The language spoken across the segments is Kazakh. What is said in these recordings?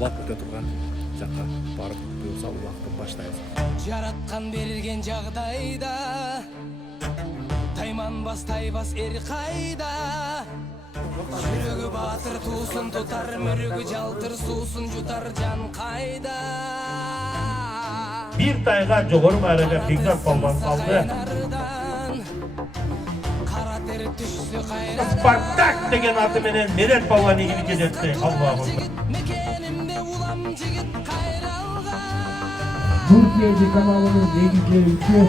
улап өтө турган жакка барып буюрса улакты баштайбыз. Жараткан берилген жагдайда тайманбас тайбас эр кайда, жүрөгү баатыр туусун тутар, мөрөгү жалтыр суусун жутар жан кайда. Bir tayga jogorу ma'raga Bekzat polvon saldı. Spartak degen atı menen Meret polvon egilip ketdi. Allahu akbar. Türkiye kanalının yayıncısı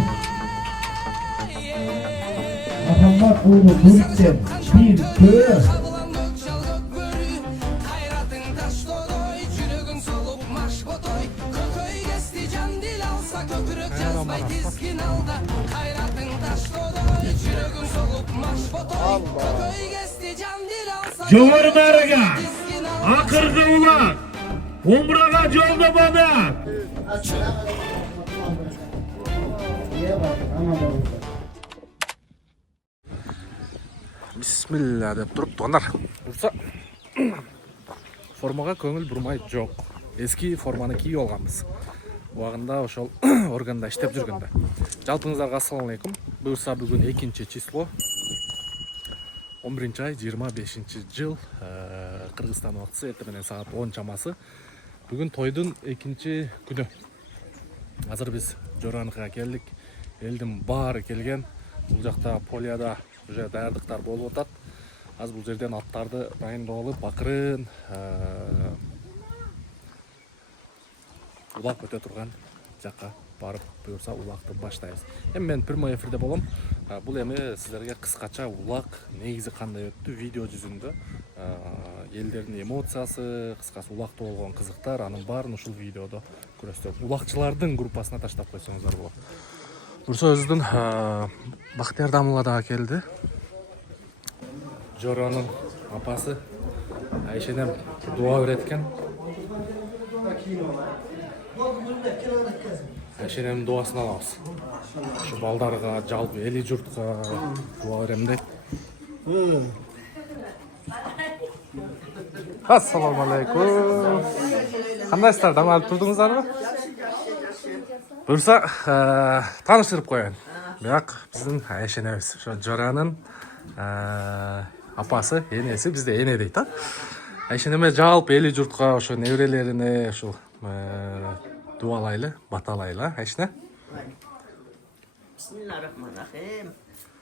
Muhammed Oğlu Türk'ten bir köy. Jogorу ma'raga akırgı ulak Umraga joldomadi. Бисмилля деп туруп тугандар. Бурса формага көңүл бурмай жок. Эски форманы кийип алганбыз. Убагында ошол органда иштеп жүргөндө. Жалпыңыздарга ассалам алейкум. Буюрса бүгүн 2-число 11-ай 25-жыл Кыргызстан убактысы эртең менен саат 10 чамасы. Бүгүн тойдун 2-күнү. Азыр биз Жораныкка келдик. Элдин баары келген. Бул жакта полияда уже даярдыктар болуп атат. Азыр бул жерден аттарды дайындап алып, акырын улак өтө турган жакка барып буюрса улакты баштайбыз. Эми мен прямой эфирде болом. Бул эми сиздерге кыскача улак негизи кандай өттү видео жүзүндө элдердин эмоциясы, кыскасы улакта болгон кызыктар, анын баарын ушул видеодо көрөсүздөр. Улакчылардын группасына таштап койсоңуздар болот. Бурса өзүдүн Бактияр Дамыла дагы келди. Жоронун апасы Айшенем дуа берет экен. Айшенемдин дуасын алабыз. Ушу балдарга, жалпы эли журтка дуа берем дейт. Ассаламу алейкум. Кандайсыздар, дам алып турдуңуздарбы? Бурса тааныштырып коеюн. Бирок биздин Айшенебиз, ошо Жоранын апасы, энеси, бизде эне дейт а. Айшенеме жалпы эли журтка, ошо неберелерине ушул дуалайлы, баталайлы, Айшене. Bismillahirrahmanirrahim.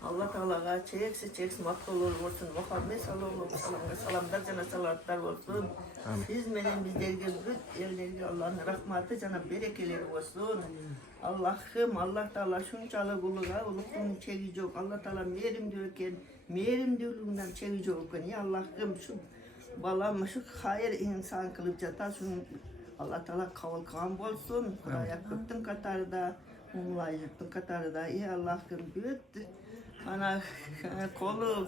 Allah Teala'ga çeksiz matkul olsun. Muhammed sallallahu aleyhi ve sellem'e salamlar cana salatlar olsun. Siz menen bizlerge büt ellerge Allah'ın rahmatı cana berekeleri olsun. Allah'ım Allah Teala şunçalık uluğa uluğun çekici yok. Allah Teala merimdülüğünden çekici yok. Ya Allah'ım şu balamı şu hayır insan kılıp jata şun Allah Teala kavul kan olsun. Kudaya köptün katarı da Umlayıktın katarı da iyi Allah'ım büt. Ana kolu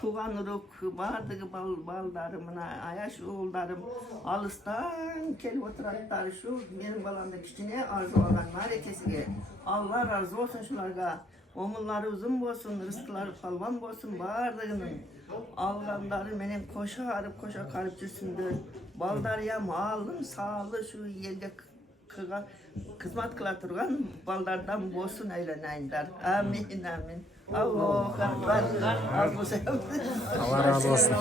tuğan uruk bardığı baldarımına ayaş oğuldarım alıstan kelip oturaklar şu benim balamda kiçine arzu olanlar ekesige Allah razı olsun şularga omulları uzun olsun rızkları palvan olsun bardığının alganları menen koşa karıp жүрсүндөр балдар ya malım sağlı şu yerge kızmat kıla turgan baldardan bolsun eylenayınlar. Amin amin. Allahu akbar. Allah razı olsun.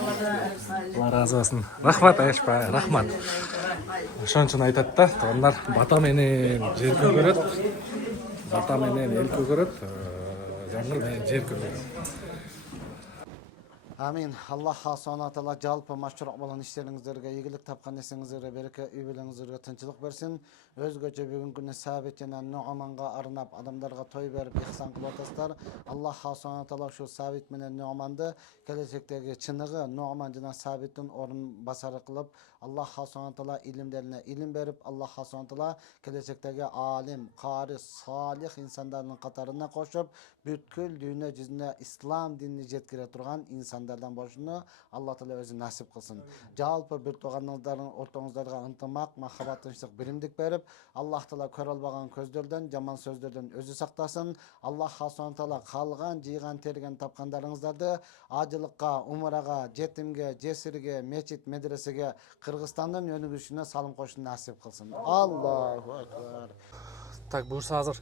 Allah razı olsun. Rahmat Ayшпай, рахмат. Ошон үчүн айтат да, туугандар бата менен жер көгөрөт. Бата менен эл көгөрөт, жаңгыр менен жер көгөрөт. Amin. Allah subhanahu taala жалпы машрук болгон иштериңиздерге ийгилик тапкан нерсеңиздерге береке, үй бүлөңүзгө тынчылык берсин. Өзгөчө бүгүнкү күнү Сабит жана Нуаманга арнап адамдарга той берип ихсан кылып атасыздар. Allah subhanahu taala ушу Сабит менен Нуаманды келечектеги чыныгы Нуаман жана Сабиттин орун басары кылып, Allah subhanahu taala илимдерине илим берип, Allah subhanahu taala келечектеги алим, кары, салих инсандардын катарына кошуп, бүткүл дүйнө жүзүнө ислам динини жеткире турган инсандардан болушуну Алла Таала өзү насип кылсын. Жалпы бир туугандардын ортоңуздарга ынтымак, махабат, тынчтык, биримдик берип, Аллах Таала көрө албаган көздөрдөн, жаман сөздөрдөн өзү сактасын. Аллах Субхана Таала калган, жыйган, терген тапкандарыңыздарды ажылыкка, умрага, жетимге, жесирге, мечит, медресеге, Кыргызстандын өнүгүшүнө салым кошууну насип кылсын. Аллаху акбар. Так, буюрса азыр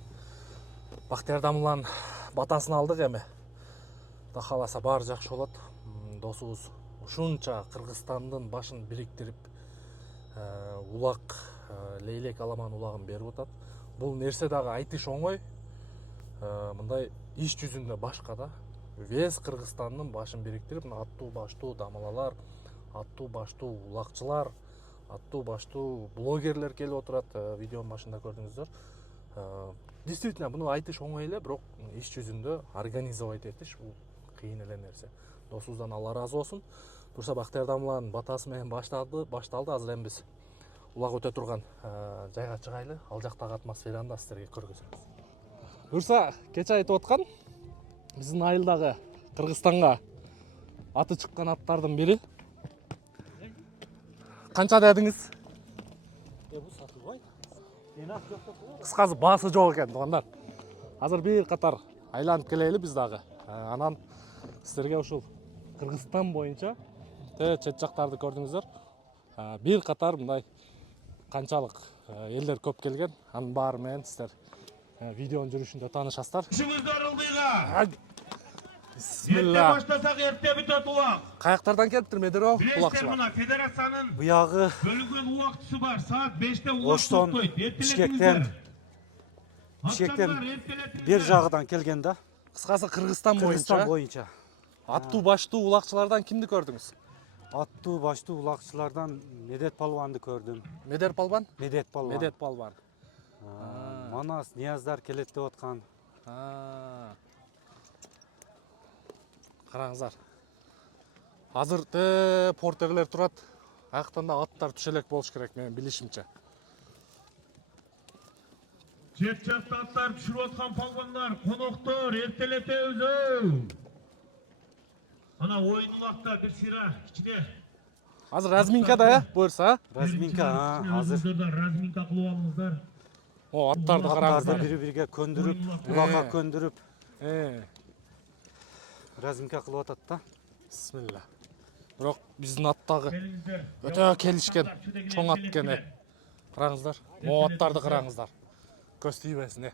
Бактияр Дамыланын батасын алдык эми. Кудай кааласа баары жакшы болот. Досубуз ушунча Кыргызстандын башын бириктирип, улак, лейлек аламан улагын берип атат. Бул нерсе дагы айтыш оңой. Мындай иш жүзүндө башка да вес Кыргызстандын башын бириктирип, аттуу баштуу дамалалар, аттуу баштуу улакчылар, аттуу баштуу блогерлер келип отурат. Видеонун башында көрдүңүздөр. Действительно, буну айтыш оңой эле, бирок иш жүзүндө организовать этиш бул кыйын эле нерсе. Досубуздан Алла ыраазы болсун. Турса Бактияр Дамыланын батасы менен башталды. Азыр эми биз улак өтө турган жайга чыгайлы. Ал жактагы атмосфераны да сиздерге көргөзөбүз. Турса, кече айтып аткан биздин айылдагы Кыргызстанга аты чыккан аттардын бири. Канча дедиңиз? Бул сатылбайт. Кыскасы баасы жок экен, туугандар. Азыр бир катар айланып келели биз дагы. Анан сиздерге ушул Кыргызстан боюнча чет жактарды көрдүңүздөр. Бир катар мындай канчалык элдер көп келген. Анын баары менен сиздер видеонун жүрүшүндө таанышасыздар. Işimizden ılgıyla. Бисмилла. Erте başlasak erte biter ulak. Каяктардан келиптир Медеро Bilesler улакчылар? buna federasyonun Buyagı bölünген ulakçısı var. Saat 5'te ulak Oşton, toplayıp. Bişkekten bir жагыдан келген да. Кыскасы Кыргызстан Кыргызстан боюнча боюнча. аттуу баштуу улакчылардан кимди көрдүңүз? Аттуу баштуу улакчылардан Медет Палванды көрдүм. Медер Палбан? Медет Палван. Медет Палбан. Манас Нияздар келет деп аткан. Караңыздар. Азыр портерлер турат. Аяктан да аттар түшө элек болуш керек менин билишимче. Çet çakta atlar düşürüp atkan palvanlar, konoktор, ertelete özü. Ana oyun ulakta bir sıra içine. Азыр разминкада, буюрса. Разминка, азыр Razminka kılıp alыңыздар. О, аттарды аттарды караңыздар. бири-бириге көндүрүп, улакка көндүрүп, разминка кылып атат да. Бисмилла. Бирок биздин аттагы Elinizde. өтө келишкен, чоң ат экен. Караңыздар. О, аттарды караңыздар. Көз тийбесин.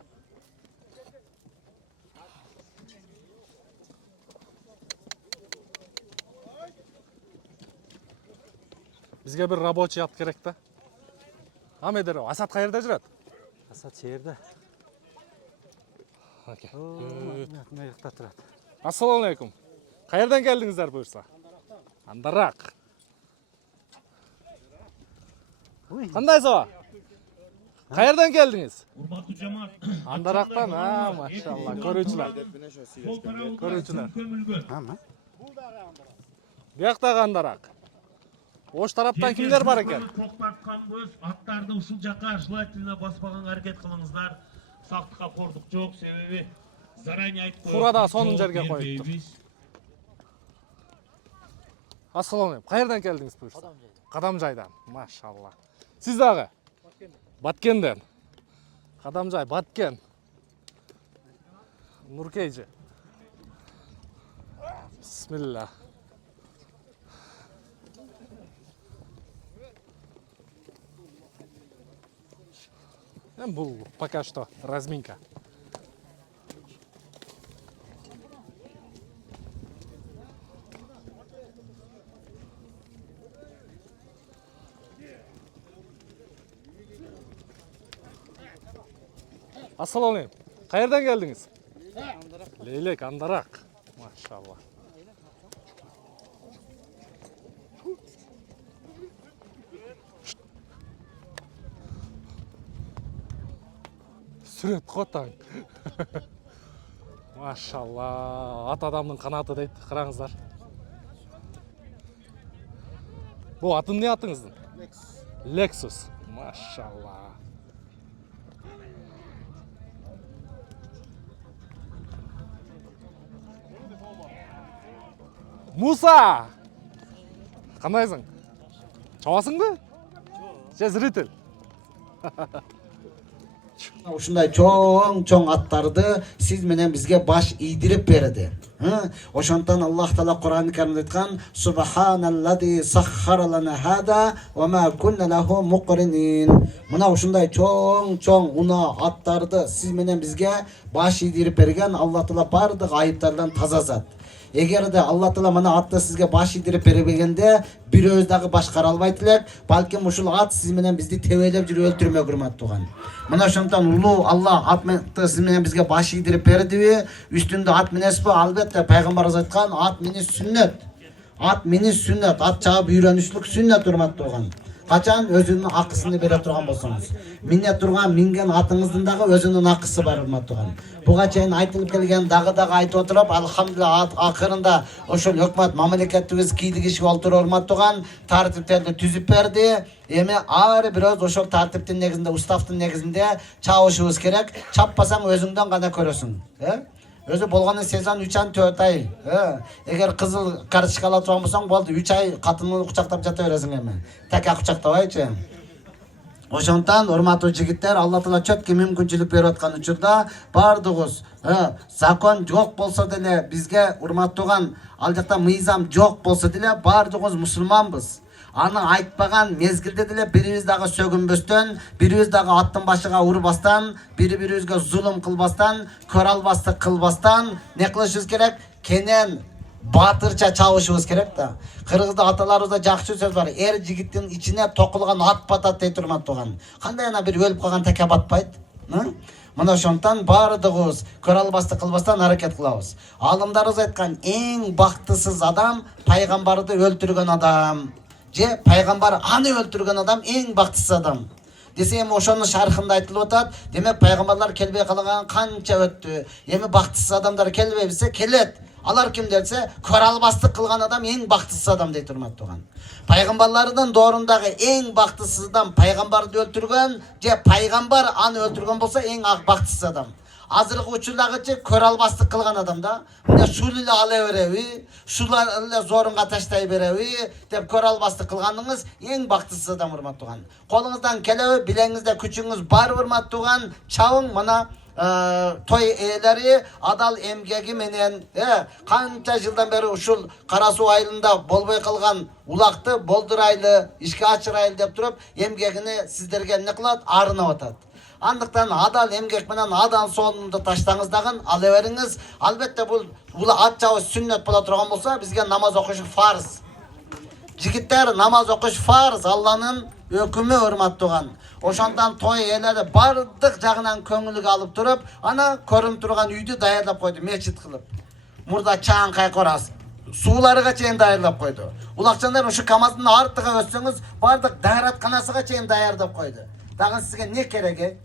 Бизге бир рабочий ат керек да. Медеро, Асат каерде жүрөт? Асат жерде. Окей. Мына жакта турат. Ассаламу алейкум. Каерден келдиңиздер буюрса? Андарак. Кандай саба? Каерден келдиңиз? Urbatı cemaat. Андарактан, машалла, көрүүчүлөр. Sol tarafı Көрүүчүлөр. kömülgün. Ама. Бияктагы Андарак. Ош тараптан кимдер бар экен? Токтатканбыз, аттарды ушул жака желательно баспаган аракет кылыңыздар. Сактыкка кордук жок, себеби заранее айтып коюп. Фурада сонун жерге коюптур. Ассаламу алейкум. Каерден келдиңиз буюрса? Кадамжайдан. Машалла. Сиз дагы? Баткенден. Кадамжай, Баткен. Нуркейжи. Бисмилла. Бул пока что разминка. Ассаламу алейкум. Каерден келдиңиз? Лейлек, Андарак. Машалла. Сүрөт котаң. Машалла. Ат адамдын канаты дейт. Караңыздар. Бу атын эмне атыңыздын? Lexus. Машалла. Муса! Қандайсың? Чабасыңбы? Же зритель. Ушундай чоң аттарды сиз менен бизге баш ийдирип берди. Ошондон Аллах Таала Кур'ан-ы Каримде айткан: "Субханаллади саххара лана хада ва ма кунна лаху муқринин." Мына ушундай чоң уна аттарды сиз менен бизге баш ийдирип берген Аллах Таала бардык айыптардан таза зат. Эгер де Алла Таала мына атты сизге баш ийдирип бербегенде бирөөбүз дагы башкара албайт элек, балким ушул ат сиз менен бизди тебелеп жүрүп өлтүрмөк урмат туган. Мына ошондон улуу Алла атты сиз менен бизге баш ийдирип бердиби? Үстүндө ат минесби? Албетте пайгамбарыбыз айткан, ат мини сүннөт. Ат мини сүннөт, ат чабып үйрөнүшлүк сүннөт урмат туган. Качан өзүнүн акысын бере турган болсоңуз, мине турган минген атыңыздын дагы өзүнүн акысы бар урмат туган. Буга чейин айтылып келген дагы айта отуруп, алхамдулилlah акырында ошол өкмөт мамлекетибиз кийдигишип олтуруп урмат туган тартиптерди түзүп берди. Эми ар бирөөбүз ошол тартиптин негизинде, уставдын негизинде чабышыбыз керек. Чаппасаң өзүңдөн гана көрөсүң. Өзү болгону сезон 3 ай 4 ай. Эгер кызыл карточка ала турган болсоң, болду 3 ай катыныңды кучактап жата бересиң эми. Така кучактабайчы. Ошондон урматтуу жигиттер, Алла Таала чөткө мүмкүнчүлүк берип аткан учурда бардыгыбыз закон жок болсо деле бизге урматтууган ал жакта мыйзам жок болсо деле бардыгыбыз мусулманбыз. Аны айтпаган мезгилде деле бирибиз дагы сөгүнбөстөн, бирибиз дагы аттын башыга урбастан, бири-бирибизге зулум кылбастан, көр албастык кылбастан не кылышыбыз керек? Кенен батырча чабышыбыз керек да. Кыргызда аталарыбызда жакшы сөз бар. Эр жигиттин ичине токулган ат батат дейт урмат туган. Кандай ана бир өлүп калган теке батпайт? Мына ошондон бардыгыбыз көр албастык кылбастан аракет кылабыз. Алымдарыбыз айткан, эң бактысыз адам пайгамбарды өлтүргөн адам. Же пайгамбар аны өлтүргөн адам эң бактысыз адам. Десе эми ошонун шархында айтылып атат. Демек пайгамбарлар келбей калган канча өттү. Эми бактысыз адамдар келбей билсе келет. Алар ким десе, көр албастык кылган адам эң бактысыз адам дейт урмат туган. Пайгамбарлардын доорундагы эң бактысыз адам пайгамбарды өлтүргөн, же пайгамбар аны өлтүргөн болсо эң бактысыз адам. Азыркы учурдагычы көр албастык кылган адамда, мына шул эле ала береби, шулар эле зорунга таштай береби деп көр албастык кылганыңыз эң бактысыз адам урмат туган. Колуңуздан келеби, билеңизде күчүңүз бар урмат туган, чабың мына той ээлери адал эмгеги менен канча жылдан бери ушул Кара Суу айылында болбой калган улакты болдурайлы, ишке ачырайлы деп туруп эмгегини сиздерге эмне кылат? Арынап атат. Андыктан адал эмгек менен адал сонунду таштаңыз дагы ала бериңиз. Албетте бул ат чабыш сүннөт боло турган болсо, бизге намаз окуш фарз. Жигиттер, намаз окуш фарз, Алланын өкүмү урмат туган. Ошондон той ээлери бардык жагынан көңүлгө алып туруп, ана көрүнүп турган үйдү даярдап койду, мечит кылып. Мурда чаң кайкорас, сууларыга чейин даярдап койду. Улакчандар ушу КамАЗдын артыга өтсөңүз, бардык даяратканасыга чейин даярдап койду. Дагы сизге не керек?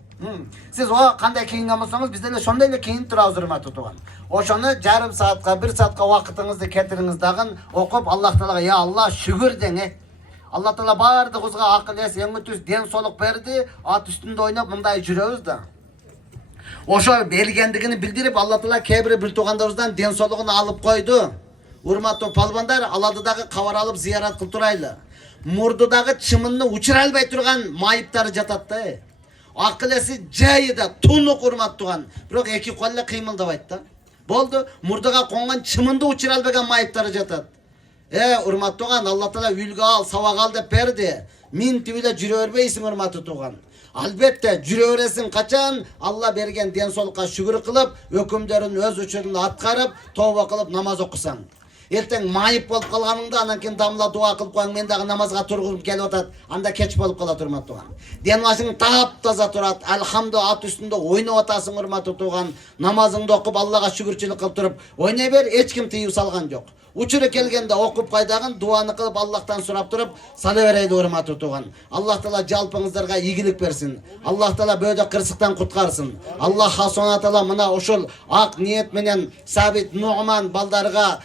Сиз кандай кийинген болсоңуз, биз деле ошондой эле кийинип турабыз урматтуу туган. Ошону жарым саатка, 1 саатка убакытыңызды кетириңиз дагы окуп, Аллах Таалага я Алла шүгүр дең. Алла Таала бардыгыбызга акыл эс, эң түз ден соолук берди, ат үстүндө ойноп мындай жүрөбүз да. Ошо бергендигини билдирип, Алла Таала кээ бир туугандарыбыздан ден соолугун алып койду. Урматтуу палбандар, аларды дагы кабар алып зыярат кылып турайлы. Мурдудагы чымынны учура албай турган майыптары жатат да. Акыл эси жайыда тунук урмат туган, бирок эки кол эле кыймылдабайт да. Болду, мурдага конгон чымынды учура албаган майыптары жатат. Урмат туган, Алла Таала үлгү ал, сабак ал деп берди. Минтип эле жүрө бербейсиң урматтуу туган. Албетте жүрө бересиң качан Алла берген ден соолукка шүгүр кылып, өкүмдөрүн өз учурунда аткарып, тооба кылып намаз окусаң. Эртең майып болуп калганыңда анан кийин дамла дуа кылып коюң, мен дагы намазга тургум келип атат. Анда кеч болуп калат урматтуу туган. Ден башың таптаза турат. Алхамду ат үстүндө ойноп атасың урматтуу туган. Намазыңды окуп Аллага шүгүрчүлүк кылып туруп, ойной бер, эч ким тыйып салган жок. Учуру келгенде окуп кайдагын дуаны кылып Аллахтан сурап туруп сала берейли урматтуу туган. Аллах Таала жалпыңыздарга ийгилик берсин. Аллах Таала бөөдө кырсыктан куткарсын. Аллах Субхана Таала мына ушул ак ниет менен Сабит Нуъман балдарга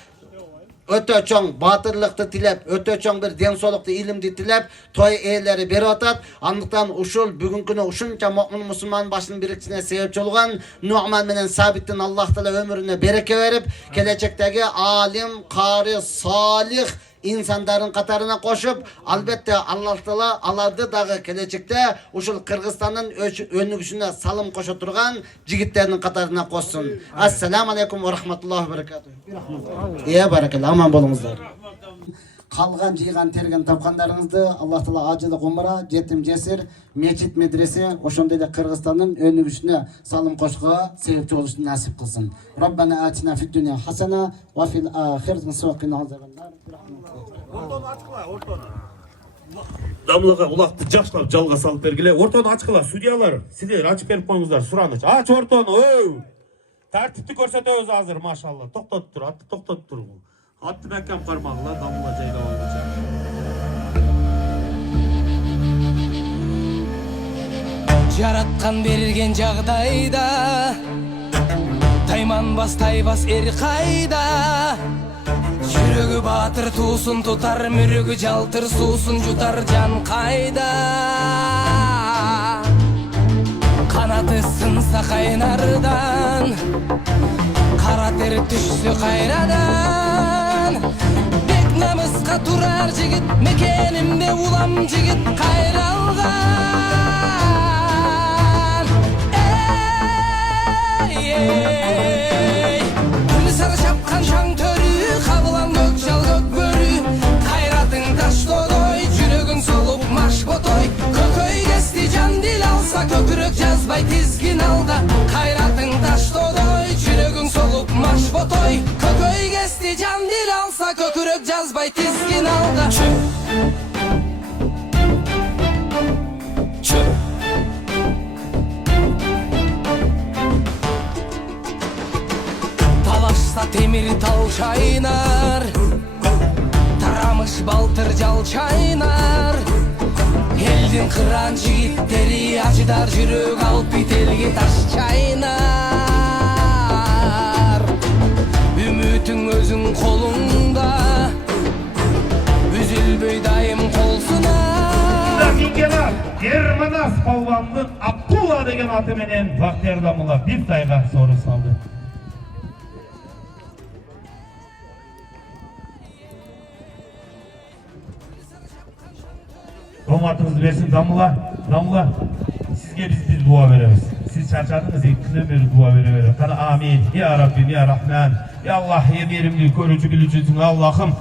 öte çoң batırlıkты tilep, öte çoң bir densolukты, ilimdi tilep, toy eğleri beri atat. Andıktan uşul bugünkünü uşunca mu'min musulman başının birikçine sebepçi olgan Nu'man menen Sabit'in Allah Teala ömrüne bereke verip, gelecekteki alim, kari, salih insanların katarına koşup, albatta Allah Teala alardı dağı gelecekte uşul Kırgızstan'ın önlüğüsüne salım koşu turgan jigitlerinin katarına koşsun. Assalamu alaikum ve rahmetullahi ve berekatuhu. İyi barakallah, aman bolunuzlar. Kalgan, jıygan, tergen tapkanlarınızdı Allah Teala acılık umra, jetim jesir, meçit medrese, oşonda da Kırgızstan'ın önlüğüsüne salım koşuğa sebepçi oluşunu nasip kılsın. Rabbana atina fid dünya hasana ve fil ahireti suqina azabannar. Damlaga улакты жакшылап жалга салып бергиле. Ортону ачкыла, судьялар, сиздер ачып берип коюңуздар, сураныч. Ач ортону, өй! Тартипти көрсөтөбүз азыр, машалла. Токтотуп тур, атты токтотуп тур. Атты бекем кармагыла, дамла жайдап алгыча. Жараткан берген жагдайда тайманбас тайбас эр кайда. Жүрөгү батыр туусун тутар, мүрөгү жалтыр суусун жутар, жан кайда. Канаты сынса кайнардан, кара тер түшсө кайрадан. Бек намыска турар жигит, мекенимде улам жигит кайралган. Эй, күн сары шапкан шаң төрү, кабылам көк жал көк бөрү. Кайратың таш тодой, жүрөгүң солуп маш ботой. Көкөй кести жан дил алса, көкүрөк жазбай тизгин алда. Кайратың таш тодой, жүрөгүң солуп маш ботой. Көкөй кести жан дил алса, көкүрөк жазбай тизгин алда. Талашса темир тал чайнар, тарамыш балтыр жал чайнар. Элдин кыран жигиттери ажыдар, жүрөк алып бителге таш чайнар. Үмүтүң өзүң колуңда, үзүлбөй дайым колсуна. Мингенар, Ерманас палвандын Абдулла деген аты менен Бактияр Дамулла бир тайга сору салды. Роматыңызды берсин Дамулла. Дамулла, сизге биз дуа беребиз. Siz çarçadınız, ikisinden beri dua veriyor. Kana amin. Ya Rabbim, ya Rahman. Ya Allah, ya verimli, körücü, bilücüsün Allah'ım.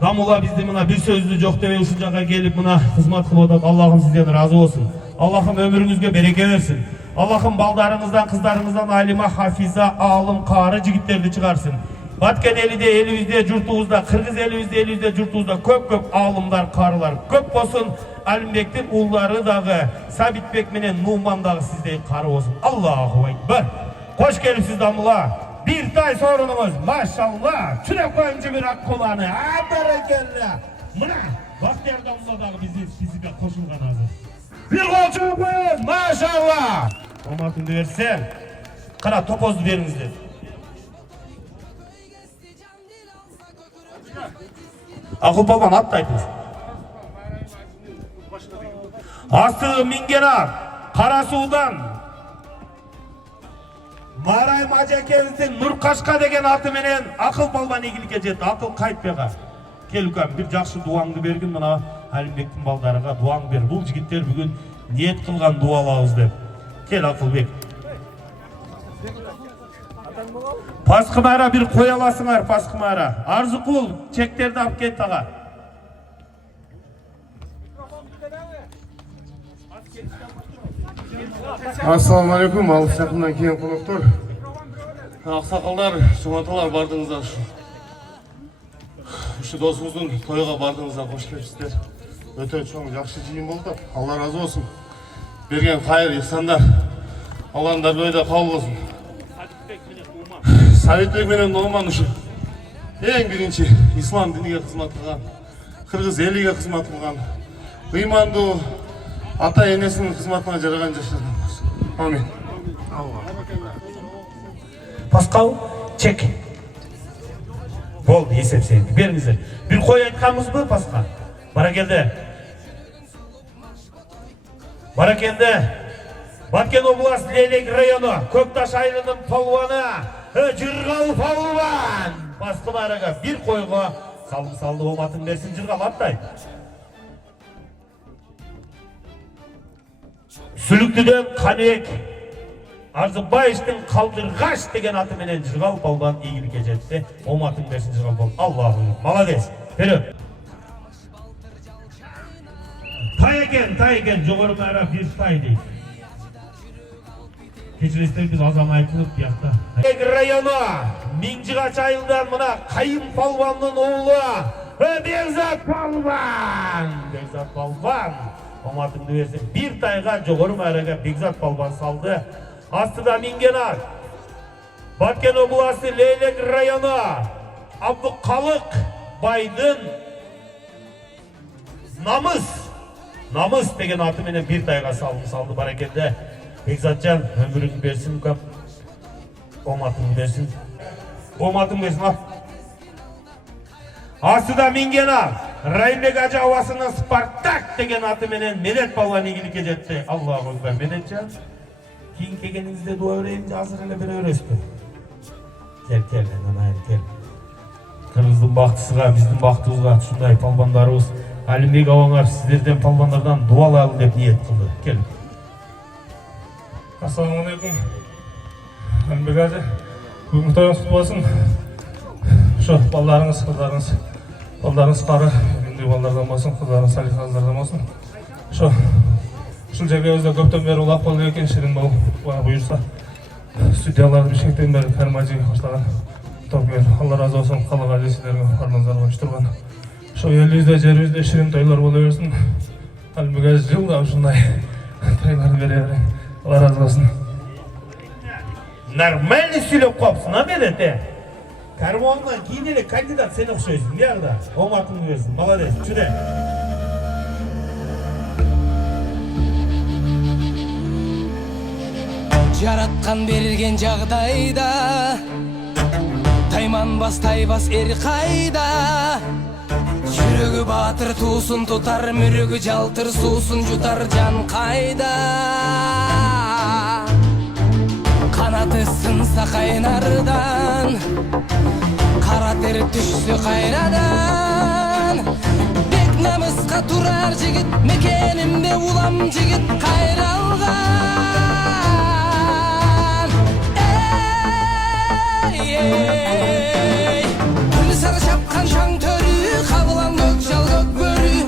Damula bizde buna bir sözlü yok deme usulcağa gelip buna hizmet kılıp Allah'ım sizden razı olsun. Allah'ım ömrünüzge bereke versin. Allah'ım baldarınızdan, kızlarınızdan alime, hafiza, alım, karı jigitlerdi çıkarsın. Batken elide, elimizde, jurtubuzda, Kırgız elimizde, jurtubuzda köp alımlar, karılar köp olsun. Alimbek'tin ulları dağı, Sabitbek menen Numan dağı sizde karı olsun. Allahu Ekber. Hoş gelipsiz Damula. Bir tay sorunumuz maşallah. Şuna koyunca bir ak kulağını. Berekella. Mına Bahtiyar Damula dağı bizi koşulgan hazır. Bir kolçuğu koyun maşallah. Omatını versen. Kara topozdu verinizler. Akıl baban atlaydınız. Aslı Mingenar, Karasu'dan Maray Macakevi'nin Nurkaşka degen atı menen akıl balban egilike jet, akıl kayıtpega. Kel ukam bir jakşı duаңды bergin mına Alimbek'tin baldarıga duaң ber. Bul jigitler bugün niyet kılgan dualabız dep. Kel Akılbek. Paskımara bir koy alasыңар, Paskımara. Arzukul çeklerdi alıp ket ağa. Assalamu alaikum, alыс жақыннан кейін қонақтар. Ақсақалдар, шұматалар бардыңыздар. Үші досымыздың тойға бардыңыздар, қош келіпсіздер. Өте чоң, жақсы жиын болды. Алла разы болсын. Берген қайыр, ихсандар. Алланың бойда қабыл болсын. Sabitbek менен Нұғман үшін ең бірінші ислам дінге қызмет қылған, Қырғыз еліге қызмет қылған, иманды ата енесінің қызметіне жараған жастардан болсын. Амин. Паскал, чек. Болды, есеп сенді. Беріңіздер. Bir қой айтқанымыз бі басқа? Баракелді. Баракелді. Баткен обласы Лелек районы, Көкташ айылының палуаны, Жырғал палуан. Басқы бараға bir қойға салды оматын берсін Жырғал аттай. Сүліктіден Қанек Арзыбаевтың Қалдырғаш деген атыменен Жырғал палуан игілікке жетті. Оматын берсін Жырғал палуан. Аллаху, молодец. Беріп. Тай екен, жоғары мәра bir тай дейді. Keçiresler biz azamay kılıp yakta. Rayonu, Mincikaç ayıldan mına Kayın Palvan'ın oğlu Begzat Palvan. Begzat Palvan. Omatını versin. Bir tayga жоғары мәраға Begzat Palvan saldı. Astıda Mingenar. Batken oblası Leylek rayonu. Abdülkalık Baydın. Namız degen atımene bir tayga saldı barakende. Begzatcan ömrün bersin kap. Omatın bersin. Al. Asıda Mingena. Raymbek Acı Havası'nın Spartak degen atımenen Medet Palvan iyilikке жетті. Allah'a ekber. Medetcan. Keyin kelgeningizde dua vereyim. Hazır hele bir öğrespi. Gel nanayım gel. Kırgыздың бақтысыға, біздің бақтымызға шундай палбандарыбыз Әлімбек ағаңар сіздерден палбандардан дуалайлы деп ниет қылды. Кел. Ассалаумағалейкум. Әлімбек әже, бүгінгі тойыңыз құтты болсын. Şu балдарыңыз, қыздарыңыз қары, үйінде балдардан болсын, қыздарыңыз салих қыздардан болсын. Шыл жерге өзде көптен бері ұлақ болды екен, шерін бол бұйырса. Студияларды бішкектен бері кәрмәжіге қоштаған торгер. Алла разы болсын, қалаға жесілерге арманзар қойыштырған. Şu елімізде, жерімізде шерін тойлар бола берсін. Әлімбек әже жылда ұшындай тойларды бере берен. Алла разы болсын. Нормальный сөйлеп қопсын, а Медет? Кармоннан кейінелі кандидат сені ұқсайсың, яғда? Оматыңды берсін, молодец, жүре. Жаратқан берген жағдайда Тайманбас тайбас ер қайда Жүрегі батыр тусын тұтар Мүрігі жалтыр сусын жұтар жан қайда Қанаты сынса қайнардан Қара тер түшсі қайрадан Бек намысқа тұрар жігіт Мекенімде улам жігіт қайралған Күлі сары шапқан шаң төрі Қабылан көкжал көк бөрі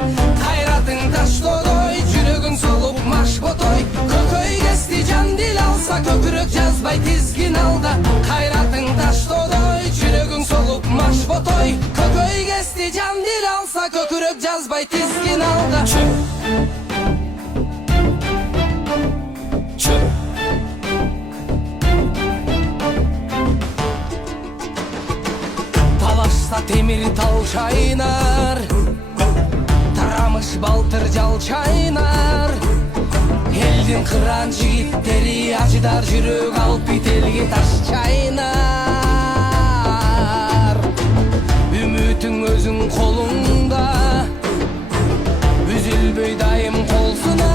Қайратың таш додой Жүрегің солып маш ботой Көкөй кесті жан дил алса Көкірек жазбай тізгін алда Қайратың таш додой Жүрегің солып маш ботой Көкөй кесті жан дил алса Көкірек жазбай тізгін алда Темір тал шайнар Тарамыш балтыр жал шайнар Елдің қыран жігіттері Ажыдар жүрек алып бителге таш шайнар Үмітің өзің қолыңда Үзілбей дайым қолсына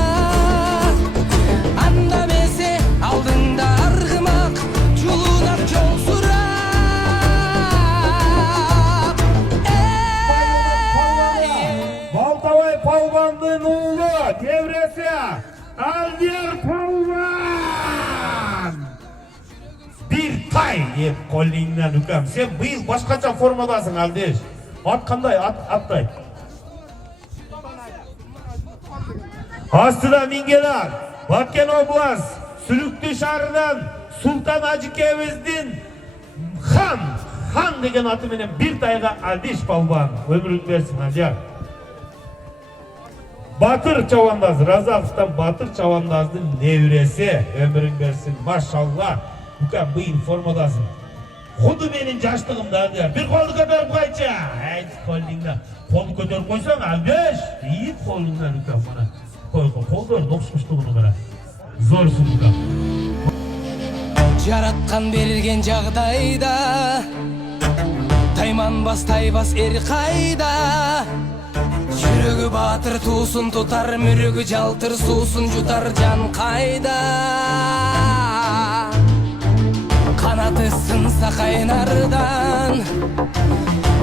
Андамесе алдыңда арғымақ Жулунап жол сұра Palvan'ın oğlu devresi Aldir Palvan bir tay yep kolliğinden hüküm. Sen bu yıl başkaça formadasın Aldir. At kanday atтай. Astıda Mingenar Batken oblast Sülüktü şarından Sultan Hacıkeviz'din Han degen atımenen bir tayga Aldir Palvan ömrün versin Aldir. Батыр Чавандаз, Разақовтан Батыр Чавандаздың невресі, өмірің берсін, машалла, үкәм бұйын формадасың. Құды менің жаштығымда, бір қолды көтеріп қайтшы. Әйті қолдыңда, қолды көтеріп қойсаң, әлбеш, дейіп қолыңдан үкәм, мана, қолдарын оқшқыштығыны қара. Зорсың үкәм. Жаратқан берген жағдайда Тайманбас тайбас эр кайда жүрөгү баатыр туусун тутар мүрөгү жалтыр суусун жутар жан кайда канаты сынса кайнардан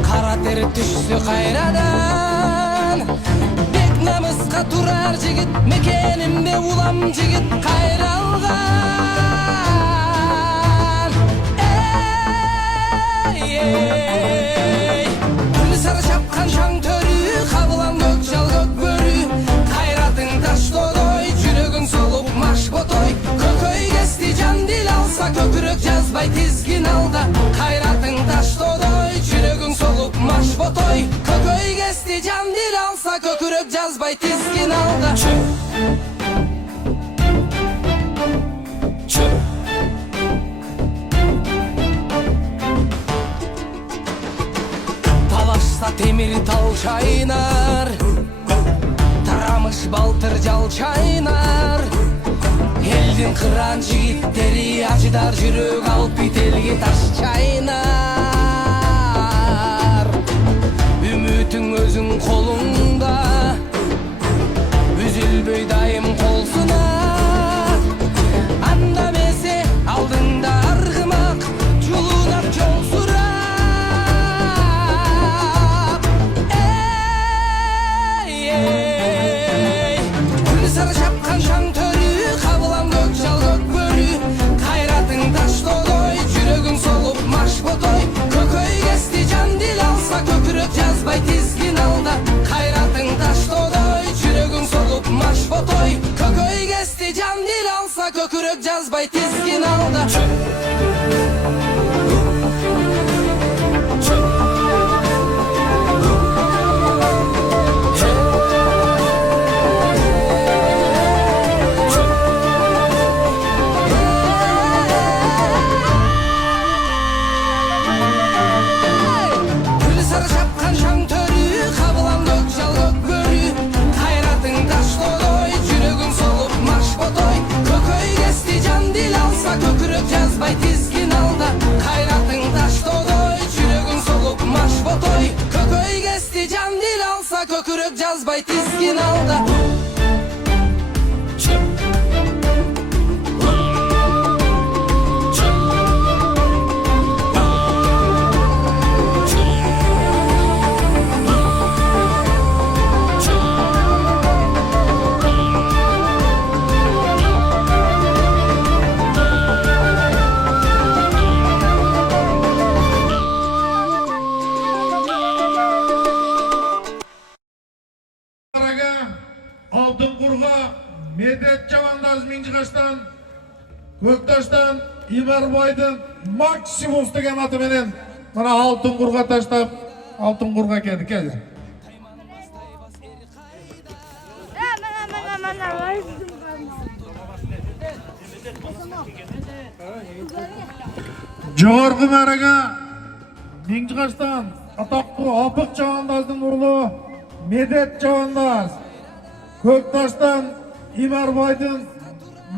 кара тер түшсө кайрадан бек намыска турар жигит мекенимде улам жигит кайралган күн сары чапкан шаң төрү кабылам көк жал көк бөрү кайратың таштодой жүрөгүң солуп маш ботой көкөй кести жан дил алса көкүрөк жазбай тизгин алда кайратың таштодой жүрөгүң солуп маш ботой көкөй кести жан дил алса көкүрөк жазбай тизгин алда талашса темир тал чайнар тарамыш балтыр жал чайнар элдин кыран жигиттери ажыдар жүрөк алып бителге таш чайнар үмүтүң өзүң колуңда үзүлбөй дайым колсуна анда месе алдыңда аргымак жулунап жол сурап күн сары чапкан шаң төрү кабылам көк жал көк бөрү кайратың таштодой жүрөгүң солуп маш ботой көкөй кести жан дил алса көкүрөк жазбай тизгин алда кайратың таштодой жүрөгүң солуп маш ботой көкөй кести жан дил алса көкүрөк жазбай тизгин алда жазбай тизгин алда кайратың таштодой жүрөгүң солуп маш ботой көкөй кести жан дил алса көкүрөк жазбай тизгин алда Altın Kurga, Medet Çavandaz Mincikaş'tan, Göktaş'tan, İmer Baydın, Maksimus degen atı menen, mana Altın Kurga taştap, Altın Kurga geldi, geldi. Jorgı Maraga, Mincikaş'tan, ataklı Apık Çavandaz'ın oğlu, Medet Çavandaz, Көкташтан Имар Байдын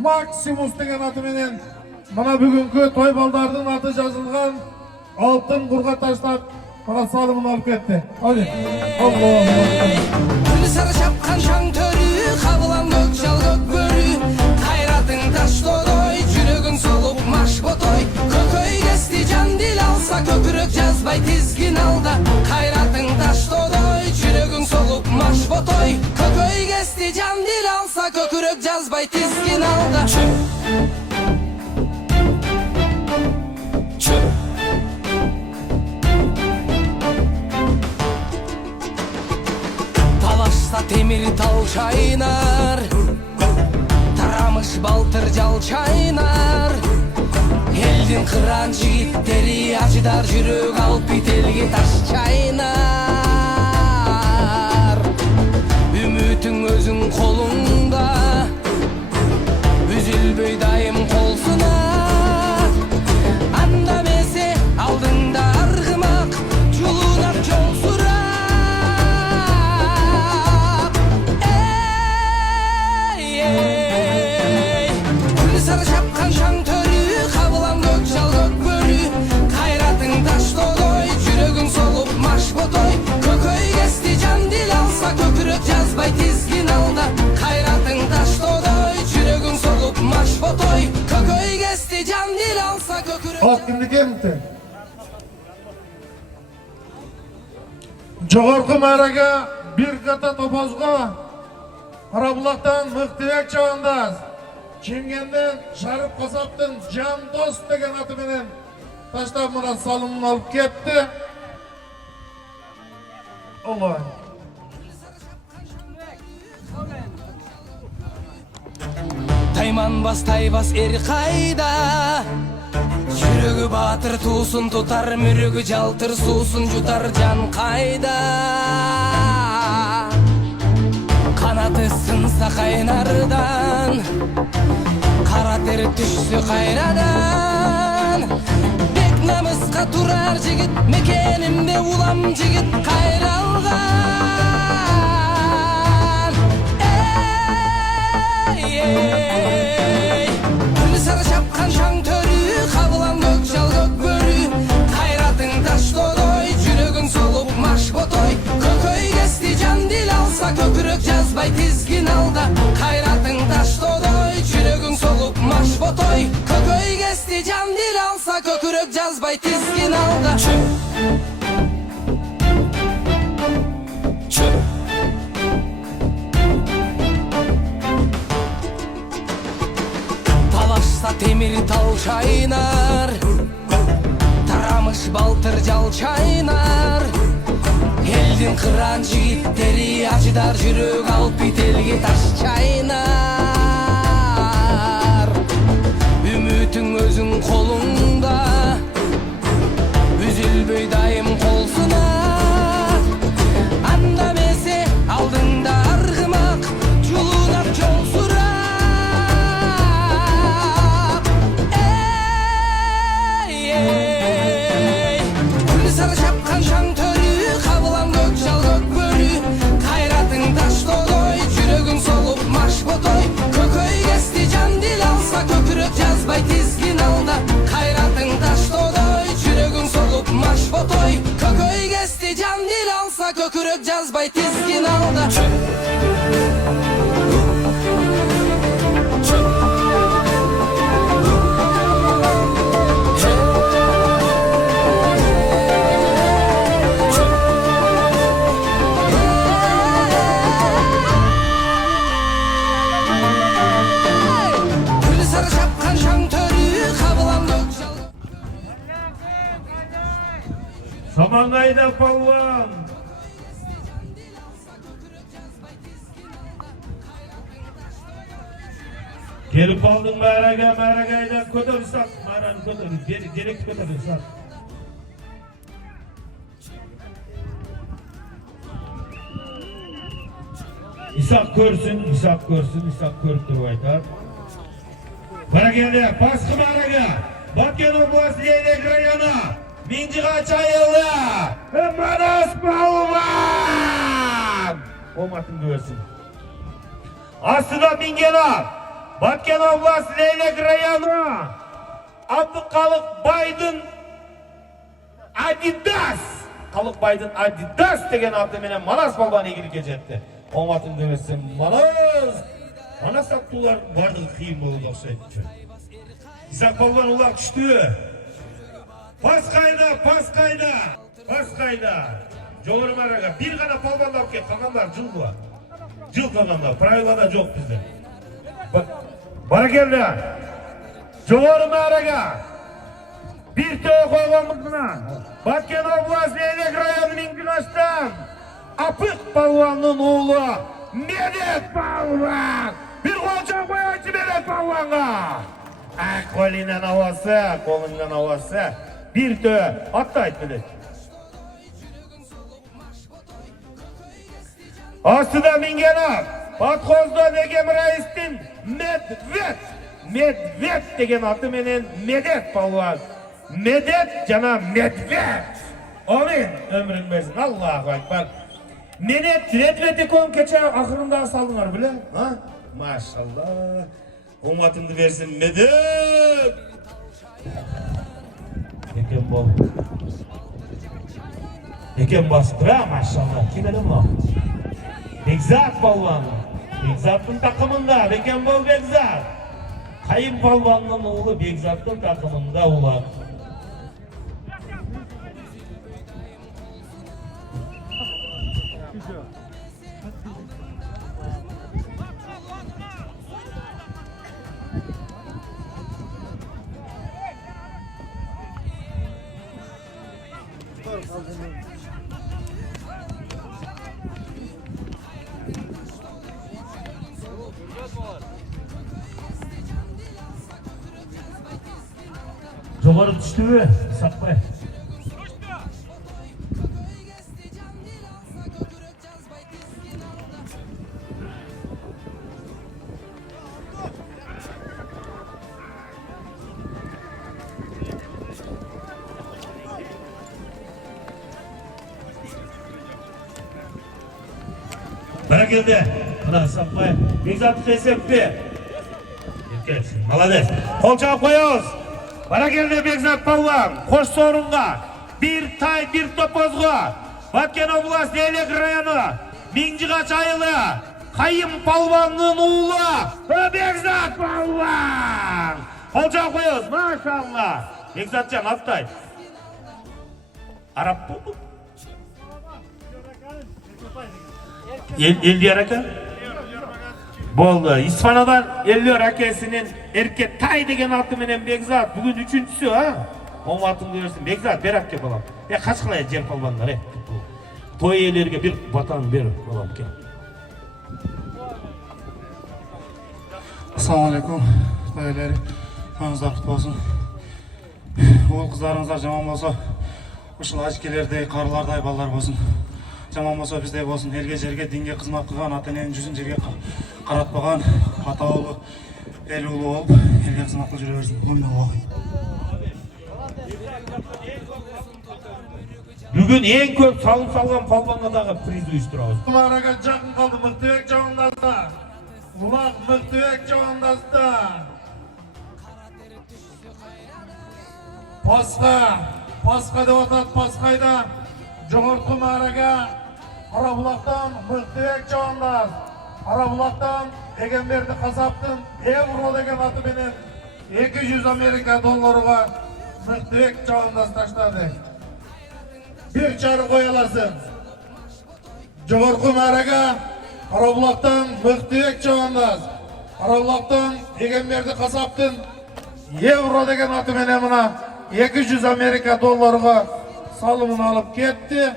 Максимус деген аты менен мына бүгүнкү той балдардын аты жазылган алтын курга таштап мына салымын алып кетти. Hadi. күн сары чапкан шаң төрү кабылам көк жал көк бөрү кайратың таштодой жүрөгүң солуп маш ботой көкөй кести жан дил алса көкүрөк жазбай тизгин алда кайратың таштодой жүрөгүң солуп маш ботой көкөй кести жан дил алса көкүрөк жазбай тизгин алда талашса темир тал чайнар тарамыш балтыр жал чайнар элдин кыран жигиттери ажыдар жүрөк алып бителге таш чайнар үмүтүң өзүң колуңда үзүлбөй дайым колсуна анда месе алдыңда аргымак жулунап жол сурап күн сары чапкан шаң төрү кабылам көк жал көк бөрү кайратың таштодой жүрөгүң жазбай тизгин алда кайратың таштоодой жүрөгүң согуп машботой көкөй кести жан дил алса көкүрөк Halk kimlikte? Жогорку майрага bir kata topozga Karabulak'tan Mıhtibek Çavandaz Çingen'den Şarif Kasap'tan Can Dost degen atı menen taşlap mına salımını alıp gitti. Allah. Тайман бас тайбас эр кайда жүрөгү баатыр туусун тутар мүрөгү жалтыр суусун жутар жан кайда канаты сынса кайнардан кара тер түшсө кайрадан бек намыска турар жигит мекенимде улам жигит кайралган күн сары шапкан шаң төрү кабылам көк жал көк бөрү кайратың таштоодой жүрөгүң солуп машботой көкөй кести жан дил алса көкүрөк жазбай тизгин алда кайратың таштоодой жүрөгүң солуп машботой көкөй кести жан дил алса көкүрөк жазбай тизгин алда талашса темир тал чайнар тарамыш балтыр жал чайнар элдин кыран жигиттери ажыдар жүрөк алып бителге таш чайнар үмүтүң өзүң колуңда үзүлбөй дайым кол сынак анда эмесе алдыңда аргымак жулунап жол сурап күн сары шапкан шаң төрү кабылам көк жал көк бөрү кайратың таштоодой жүрөгүң солуп машботой көкөй кести жан дил алса көкүрөк жазбай тизгин алда кайратың таштоодой жүрөгүң солуп машботой көкөй кести жан дил алса көкүрөк жазбай тизгин алда күн сары шапкан шаң төрү кабылам көк жал Samangayda palvan. Gelip aldın maragaydan ko'tarilsak, marani ko'tarib, gerek ko'tarilsak. İshak ko'rsin, İshak ko'rib turib aytar. Maragayda pastqi maraga, Botken oblasti Leylek rayoni, Minjiga chayildi. Manas palvan! Omatingni bersin. Aslida Mingenov, Botken oblasti Leylek rayoni, Abduqaliq Baydın Adidas. Qaliq Baydın Adidas degan аты менен Manas palvan egillikке жетти. Omatingni bersin. Manas аттуулар бардыгы кыйын болду окшойт. İshak palvan улак күчтүү. Pas kayda. Жогору марага bir gana palvan alып kep, kalganlar жыл kalganlar. Правилада жок bizde. Barakelle. Жогору maraga bir töö koyganбыз мына. Botken oblasti Leylek rayonu Mingilaş'tan Apık palvanın oğlu Medet palvan. Bir koca koyucu Medet palvanga. Kolundan havası. Bir töö. Hatta etmedi. Aslıda Mingenov. Patkozda Negem Reis'tin Medved degen atı menen Medet palvan. Medet jana Medved. Amin. Ömrün versin. Allahu Ekber. Medet Medved'i kon keçe ahırında saldыңар bile. Ha? Maşallah. Omatımdı versin Medet. Eken bastı ha maşallah. Kim edin lan? Bekzat Palvan. Bekzat'ın takımında Bekenbol Bekzat. Kayın Palvan'ın oğlu Bekzat'ın takımında ulak. Жоғары түсті бе? Сақпай. Бәрекелді. Мына Сақпай. Бекзат Қесеппе. Молодец. Қол чағып қойыңыз. Бәрекелді Бекзат Палуан, қош сорынға, бір тай, бір топозға, Баткен областы Елек районы, Меңжіғач айылы, Қайым Палуанның ұлы, Бекзат Палуан! Қол жағып қойыңыз, машалла! Бекзатжан, аттай. Арап болды? Елдер әке? Болды. İsfanadan Elliyor әкесінің Erke Tay деген атыменен Бекзат. Бүгін үшіншісі, а? Оң атын көрсін. Бекзат, бер әпке балам. Қаш қылай жер палбандар, той иелерге бір батан бер балам, ке. Ассалаумағалейкум. Той иелері, көңіліңіздер құтты болсын. Ол қыздарыңыздар жаман болса, ұшыл ажкелердей, қарылардай балдар болсын. Жаман болса біздей болсын. Елге жерге, динге қызмат қылған, ата-ененің жүзін жерге қаратпаған, ата ұлы, ел ұлы болып, елге қызмат қылып жүре берсін. Бүгін Аллахи. Бүгін ең көп салым-салған палбанғадағы приз ұйыстырамыз. Құмараға жақын қалды Мықтыбек жауындасты. Ұлақ Мықтыбек жауындасты. Пасқа деп атады, Пасқайда. Жоғыртқы мараға Қарабұлақтан Мықтыбек жауындас. Қарабұлақтан Егенберді Қасаптың Евро деген атыменен 200 Америка долларыға Мықтыбек жауындас таштады. Bir çarı koyalasın. Жоғыртқы мараға Қарабұлақтан Мықтыбек жауындас. Қарабұлақтан Егенберді Қасаптың Евро деген атыменен мына 200 Америка долларыға салымын алып кетті.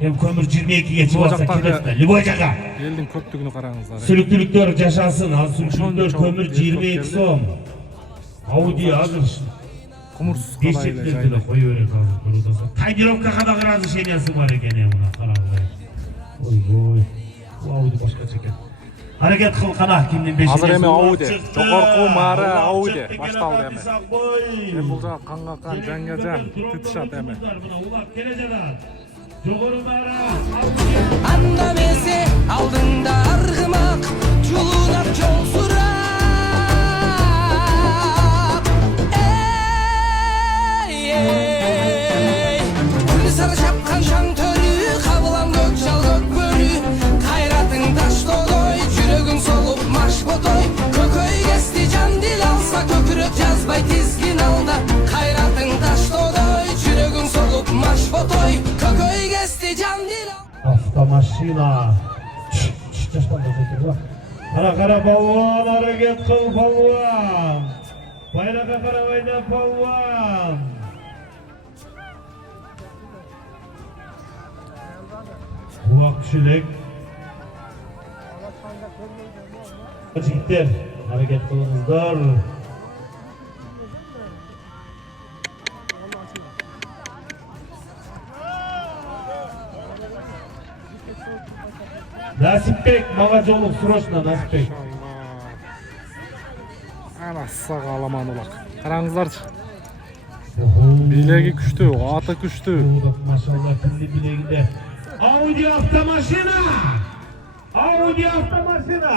Көмір 22-ге чығаса кетті. Любой жаға. Елдің көптігіні қараңыздар. Сүліктіліктер жашасын. Ал сүліктіліктер көмір 22 сом. Ауди азыр. Құмырсыз қалайлы жайлы. Бешектерді қой өрек азыр. Тайдировкаға да разрешениясы бар екен. Қараңыздар. Ой-ой. Ауди башқа чекен. Hareket kıl kana kimden beşinci. Hazır eme Audi. Жоғыртқы мары Audi. Башталды эме. Мен бұл жағы қанға қан, жанға жан. Тытышат эме. Жоғыры мары Анда месе алдында арғымақ Жолунап жол сұрап Эй, Күл сары шапқан шаң төрі Қабылан көк жал көк бөрі Қайратың таш толой Жүрегің солып маш ботой Көкөй кесті жан дил алса Көкірек жазбай тізгін алда Қайратың таш толой Жүрегің солып маш ботой Көкөй кесті жан дил Автомашина. Қара балуан, hareket kıl балуан. Bayrağa қарабайда балуан. Kulak düşülük. Жігіттер, hareket kılınızlar. Насипбек, мага жолук срочно, Насипбек. Анасы қаламан олақ. Қараңыздаршы. Билеги күшті, аты күшті. Машалла, кімді билегінде. Audi автомашина! Audi автомашина!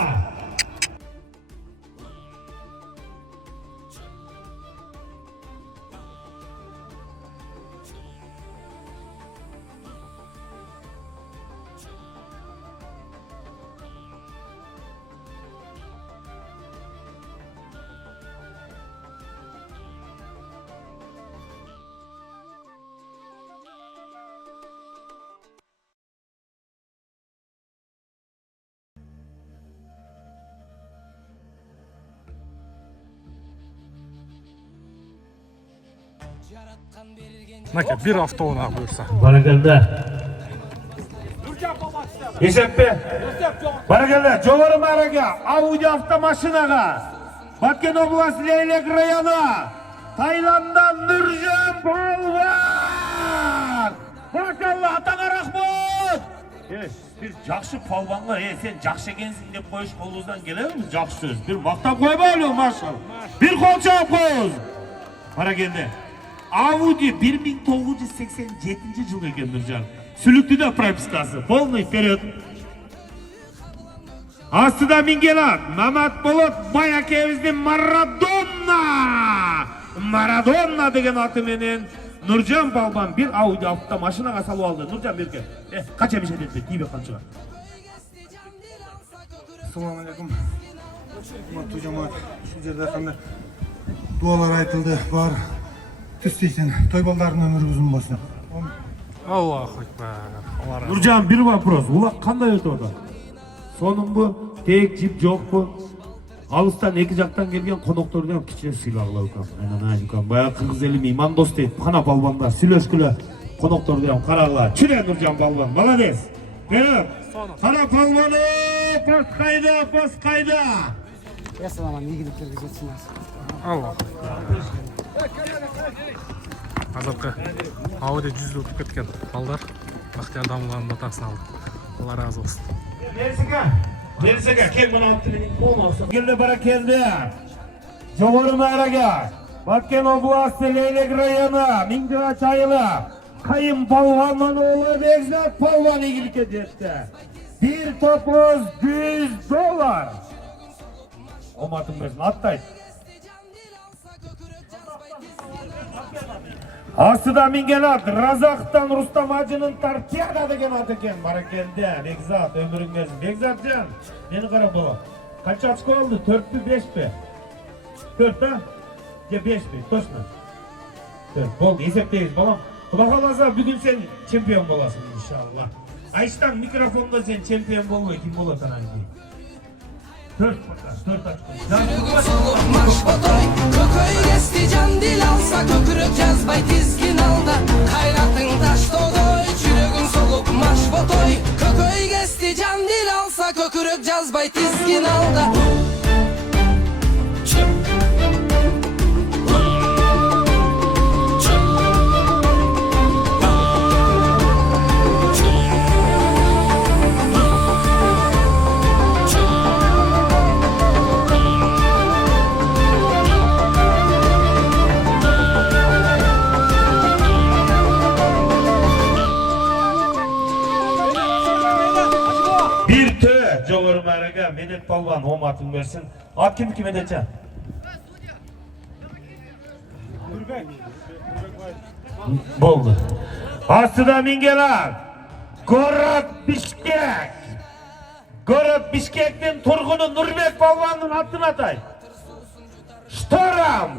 Naka bir avtobuna buyursa. Barakalla. Esepbe. Barakalla. Jo'g'ri ma'raga, Audi avtomashinaga. Bakkan oblast Leylek rayoni. Taylanddan Nurjan Polvon. Maşallah, ataga rahmat. Bir жақсы polvonga, sen жақсы ekensin deb qo'yish qo'lingizdan keladimi? Жақсы so'z. Bir maqtab qo'ymaylik, maşallah. Bir qo'l chop qo'ying. Barakalla. Audi 1987 yıl ekan Nurjan. Sülüklü'de propiskası. Полный вперед. Aslida mingelar. Mamat Bulut Bayakeviz'in Maradona degan ati menen Nurjan Polvon bir Audi avtomashinaga salib oldi. Nurjan berke. Qancha misha dedi? Kiybe qancha? Assalomu alaykum. Hurmatli jamoat, shu yerda qanday duolar aytildi. Bor tüsteysin. Toy ballarının ömrü uzun bo'lsin. Allahu ekber. Nurjan bir вопрос. Ular qanday o'tadi? Sonun bu tek jip жоқ bu. Alıstan iki jaktan kelgen konoktordan kichine silahlar ukan. Aynan ukan. Bayağı Kırgız eli meymandos deyip Pana Polvonlar silösküle konoktordan qaraglar. Çüre Nurjan Polvon. Молодец. Benim. Pana Polvonu post kayda. Assalomu alaykum, iyiliklarga yetsinlar. Allah. Azatqa Audi 100 o'tib ketgan balдар Baxtiyor Damullarning otasini oldi. Alloh razı olsun. Melisaka kim bunu aldı? Gülde barakeldi. Jo'g'ri ma'raga. Bakkan oblasti Leylek rayoni Mingdira çayılı. Kayın Polvonning o'g'li Bekzod Polvon igilikka yetdi. $1,900. Omadim bersin, attay. Aslida mingelar Razaqdan Rustam Hacı'nın Tartiyada degan ati ekan. Barakeldi. Bekzod ömrüngiz. Bekzodjon, meni qarab bola. Qancha ochko oldi? 4 mi 5 mi? 4 ha? Ya 5 mi? Точно. 4. Bo'ldi, esepleyiz balam. Xudo xolasa bugun sen chempion bo'lasan inshaalloh. Ayshdan mikrofonda sen chempion bo'lmay kim bo'lasan anki? 4 açko. Yürügün solup marş botoy Kököy kesti can dil alsa Kökürük cazbay dizgin alda Kayratın taş dodoy Yürügün solup marş botoy Kököy kesti can dil alsa Kökürük cazbay dizgin alda Jo'g'ri ma'raga Medet Polvon omatin bersin. At kim Medetjon? Bo'ldi. Aslida mingelar Gorod Bishkekning turg'uni Nurbek Polvonning atini atay. Shtoram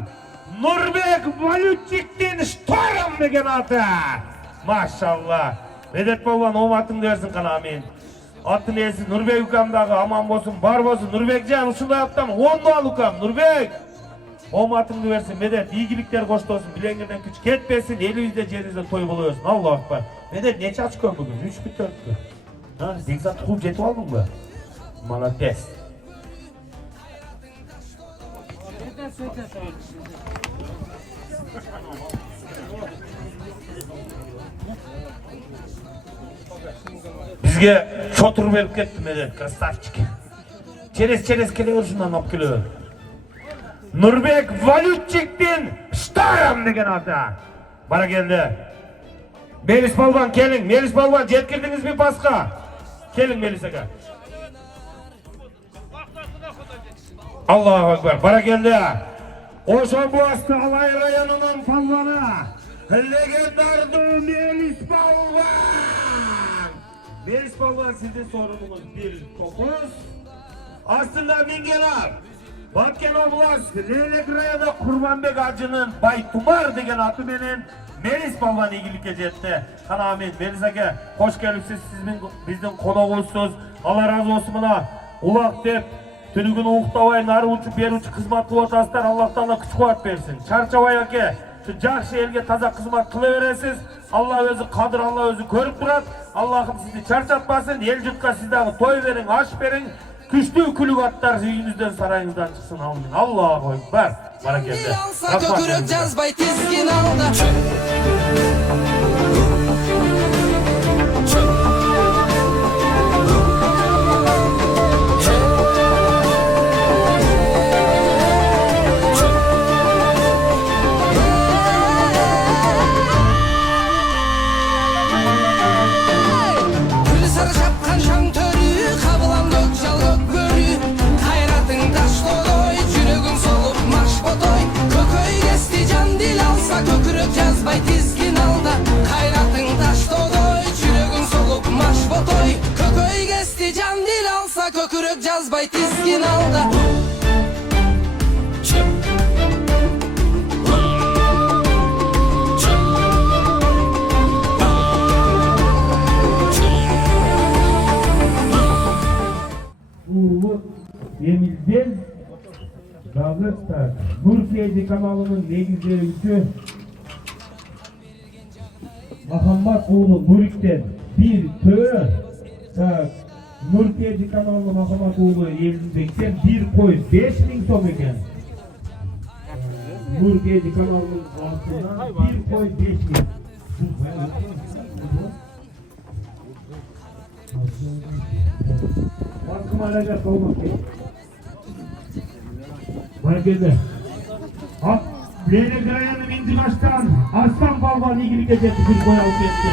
Nurbek Valyutchikning Shtoram degan ati. Maşallah. Medet Polvon omatin bersin qana amin. Atın esi Nurbek ukamdagi aman bolsun, bar bolsun. Nurbekjon, uşunday attam 10 al ukam. Nurbek. Omatыңды versin. Medet, iyilikler koştu olsun. Bilengirden güç ketmesin. Elinizde cerinizde toy buluyorsun. Allah akbar. Medet, neçe açıkıyor bugün? 3 mü 4 mü? Ha, Bekzat kul jetip aldın mı? Malates. Bizge çotur verip ketdi Medet, krasavчик. Çerez keliyor şundan alıp geliyor. Nurbek Valyutchik'tin Shtoram degan ata. Bara geldi. Melis Polvon kelin. Melis Polvon jetkirdingiz mi pasqa? Kelin Melis aka. Allahu akbar. Bara geldi. Oşon Boğaz'ta Alay rayonunun polvonu. Legendardı Melis Polvon. Melis Polvon sizin sorunumuz bir topuz. Aslında mingeler. Bakkan oblast Leylek rayonida Qurbanbek Hacı'nın Baytumar degan atı menen Melis Polvon iyilikka jetdi. Qana amin. Melis aka, hoş kelipsiz. Siz bizden konog'usiz. Allah razı olsun buna. Ulaq deb tünügün uqtabay nari uçup beri uçup hizmet kılatasızlar. Allah Taala kuch quvvat bersin. Charchabay aka, şu жақсы elge taza kızmat kıla veresiz. Allah özü kadir, Allah özü körüp durat. Allah'ım sizi çarçatmasın. El jurtqa siz dagı toy verin, aş verin. Küçlü külük atlar үйünüzden sarayınızdan çıksın. Amin. Allahu ekber. Barakende. Alsa kökürüp жазбай тизгин алда Gül sarı şapkan şan törü Kabılan gökçal gök börü Hayratın taş doloy Jürөгүң solup marş botoy Kököy kesti can dil alsa Kökürüp жазбай tizgin alda Hayratın taş doloy Jürөгүң solup marş botoy Kököy kesti can dil alsa Kökürüp жазбай tizgin alda Uğur Demir'den Dağlık'ta Nurkiyeci kanalının negizleyicisi Muhammed oğlu Nurik'ten bir tö Nurkiyeci kanalının Muhammed oğlu Yelizbek'ten bir koy 5.000 som eken. Nurkiyeci kanalının altından bir koy 5.000. Bakım aracak olmak değil. Merkezde. At, Leyla Grayan'ın İndibaş'tan Aslan Balban ilgili gecesi bir boy alıp etti.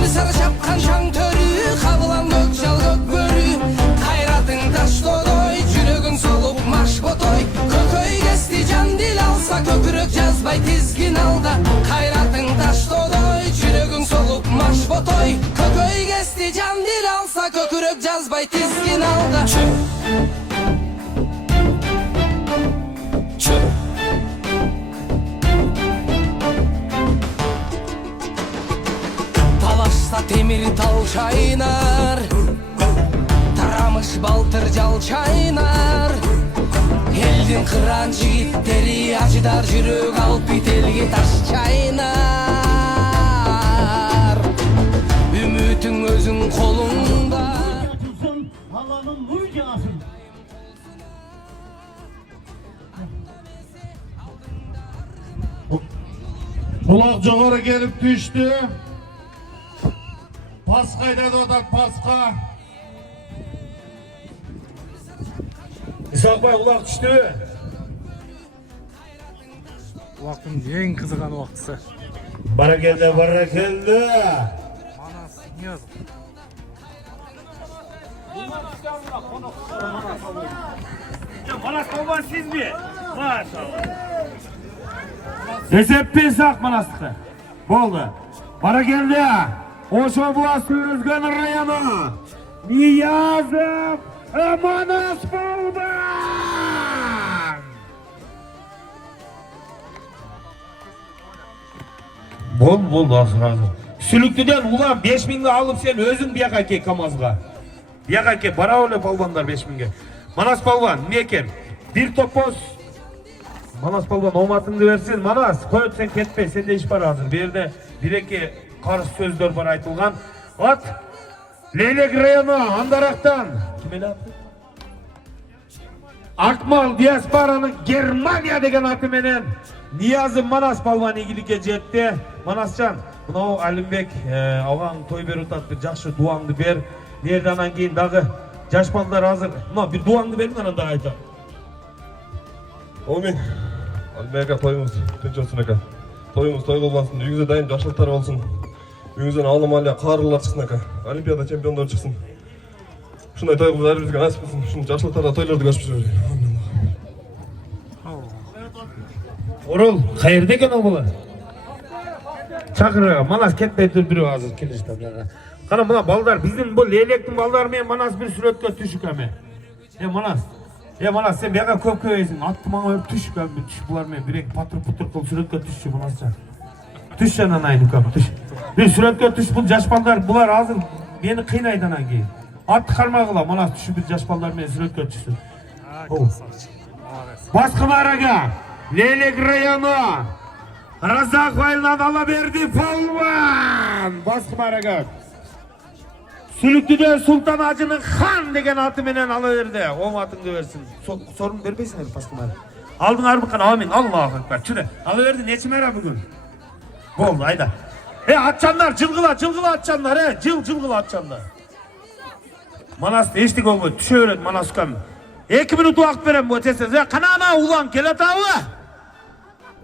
Gül sarı şapkan şan törü Kabılan gökçal gök börü Hayratın taş doloy Jürөгүң solup marş botoy Kököy kesti can dil alsa Kökürüp жазбай tizgin alda Hayratın taş doloy Jürөгүң solup marş botoy Kököy kesti can dil alsa Kökürüp жазбай tizgin alda Talaşsa temir tal çaynar Taramış baltır jal çaynar Eldin kıran jigitleri acıdar jürög alıp bitelge taş çaynar Ümütün özün kolunda Allah'ın nur yağsın. Kulak жоғары gelip düştü. Paskayda da odan paska. İshak Bay kulak düştü. Uvaktın en kızıkan uvaktысы. Barakelde barakelde. Manas Niyazov. Manas Balban siz mi? Maşallah. Esep Pesak Manas'tı. Boldu. Barakelde. Oşo Buası Özgön Rayonu. Niyazov Manas Balban. Bol hazır. Sülüktüden ulan 5.000'i alıp sen özün biyaka ke Kamazga. Biyaka ke bara öyle balbanlar 5.000'e. Manas Balban ne eken? Bir topoz. Manas Balban omatını versin. Manas koyup sen ketme. Sende iş var hazır. Bir yerde bir-iki karşı sözler var aytılgan. At. Leylek rayonu Andarak'tan. Kime ne yaptı? Akmal Diaspara'nın Germania degen atı menen Niyazım Manas Balban ilgili jetti. Manascan, mынау Алимбек алған той беріп атты, жақсы дуаңды бер. Нерданан кейін дағы жаш балдар азыр. Мына bir дуаңды бердің анан дағы айта. Amin. Alibek aka toyumuz tinch olsun aka. Toyumuz toy bolmasın, үйіңізде дайым жақсылықтар болсын. Үйіңізден алым-алия қарылар шықсын aka. Олимпиада чемпиондары шықсын. Шундай той қылып бәрімізге насip болсын. Шундай жақсылықтарда тойларды көшіп жүрейік. Орол, қайерде екен ол бала? Шақыр, Манас кетпей тұр біреу азыр келешті. Қана мына балдар, біздің бұл Лейлектің балдарымен Манас бір суретке түшік әме. Манас, сен бияға көп көйесің. Атты маңа өріп түшік әме. Түш бұлармен бір-екі патыр-пұтыр қыл суретке түшші Манасша. Түш жанан айны көп, түш. Bir суретке түш бұл жаш балдар, бұлар азыр мені қиынайдан кейін. Атты қармағыла, Манас түші бір жаш балдармен суретке түшсін. Басқы мараға! Leylek rayonu. Razak baylan Alaberdi Palvan. Baskı harakat. Sülüktü'de Sultan Hacı'nın Han degen atı menen alıverdi. O atını versin. Sorun vermeysin hadi baskı harakat. Aldın arbıkan amin. Allahu Ekber. Çüre. Alıverdi neçim era bugün. Boldu hayda. Atçanlar cılgıla atçanlar cılgıla atçanlar. Manas eşlik oldu. Tüşe öğret Manas kam. 2 minut vakt verem bu ötesiniz. Kanana ulan kelet avı.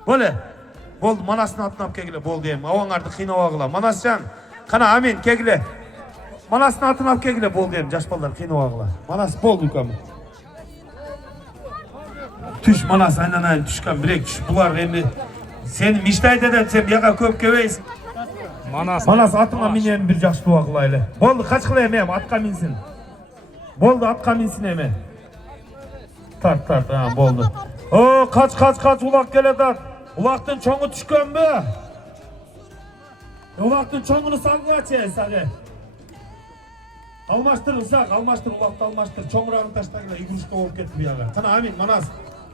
Böyle. Boldu Manas'ın atını ap kegile bol diyeyim. Avan artık kıyna ovağıla. Manascan. Kana amin kegile. Manas'ın atını ap kegile bol diyeyim. Jaşballar kıyna ovağıla. Manas bol yukamı. Tüş Manas aynen tüşkan bilek tüş. Bular emri. Sen miştay deden sen yaka köp köveysin. Manas atıma minen bir jaşlı ovağıla. Boldu kaç kıla emeyim atka minsin. Boldu atka minsin eme. Tart ha boldu. Oo kaç ulak gele tart. Ulaqtın çoğu tüşkön mü? Ulaqtın çoğunu salgıva çeyin sağı. Almaştır ısak, almaştır ulaqtı almaştır. Çoğurağını taştağıyla yuguruşta olup ketті bir yaga. Kana amin Manas.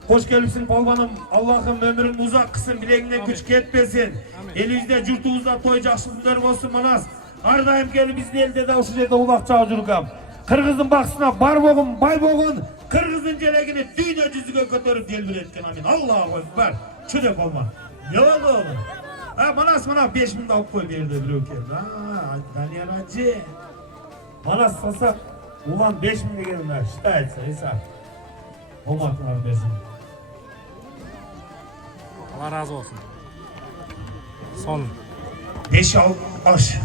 Hoş gelipsin palvanım. Allah'ım ömrün uzak kısın, bileğinden güç ketmesin. Elinizde, jurtuğuzda toy жақсы günler olsun Manas. Ardayım gelip bizde elde de o şurada ulaq çağı jurgam. Kırgızın baksına bar boğun, bay boğun. Kırgızın jelekini dünya cüzüge kötörüp delbir etken amin. Allahu Ekber. Çödek olma. Ne oldu oğlum? Manas 5.000 alıp koy verdi bir öken. Daniyar Hacı. Manas sasak. Ulan 5.000 gelirler. Şita etsa hesap. Olmaklar desin. Allah razı olsun. Son. 5 al aş.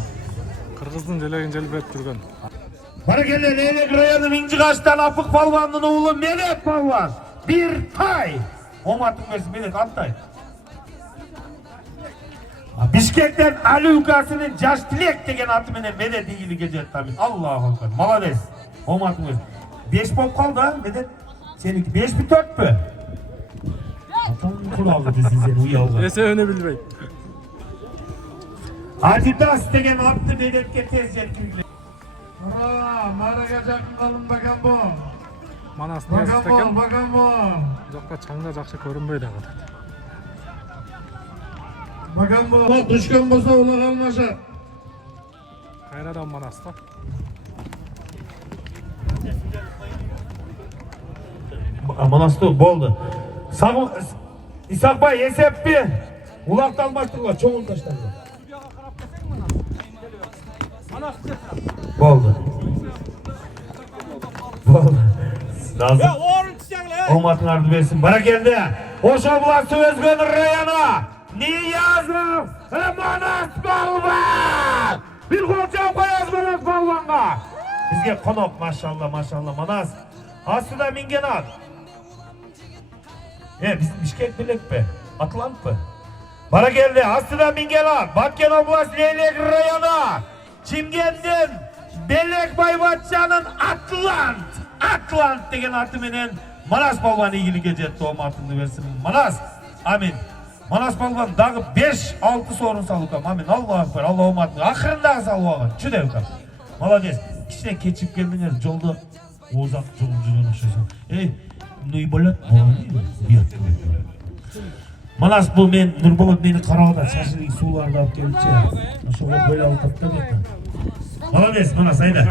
Kırgızdın jelegin jelbirep turgan. Bana gele Leylek Rayon'un inci kaçtan Afık Palvan'ın oğlu Melek Palvan. Bir tay. Omatın versin Melek Altay. Bişkek'ten Ali Ülkası'nın Caş Dilek degen atı menen Medet ilgili gecet tabi. Allah'ım Ekber. Malades. Omatın versin. 5 bol kaldı ha Medet. Seninki 5 mi 4 mü? Atan kulağı desin seni uyalga. Ese öne bilbey. Adidas degen attı Medet'ke tez yetkili. Maraga жақын қалың bakan bu. Manas ne isteкен? Bakan bu. Жокка чаңга жакшы көрүнбөйт ага. Bakan bu. Bak düşkün bolsa ula kalmaşa. Kayradan Manas da. Manas'ta boldu. İshak Bay eseppi. Ulaqta almaştırlar, çoğun taşlarlar. Boldu. Lazım. Olmatın ardı versin. Bana geldi. Hoş oblası Özgün Rayana. Niyazov Manas Balvan. Bir kolçak koyaz Manas Balvan'a. Bizge konok maşallah Manas. Aslında mingen at. Bizim Bişkek bilek be. Atlant mı? Bana geldi. Aslında mingen at. Bakken oblası Leylek Rayana. Çimgen'den Belek Baybatça'nın Atlant degen atı menen Manas Balvan ilgili gecet doğum atını versin. Manas, amin. Manas Balvan dağı 5-6 sorun salukam, amin. Allah'a ekber, Allah'ım atını. Akırındağı saluğağı, çüde yukarı. Malades, kişine keçip geldiniz, yolda Oğuzak yolculuğunu aşıyorsun. Nuybolat boğuluyum, Manas bu men, Nurbolat beni karağıda, şaşırıyı sularda alıp gelipçe. Aşağı böyle alıp da bekle. Malades Manas ayda.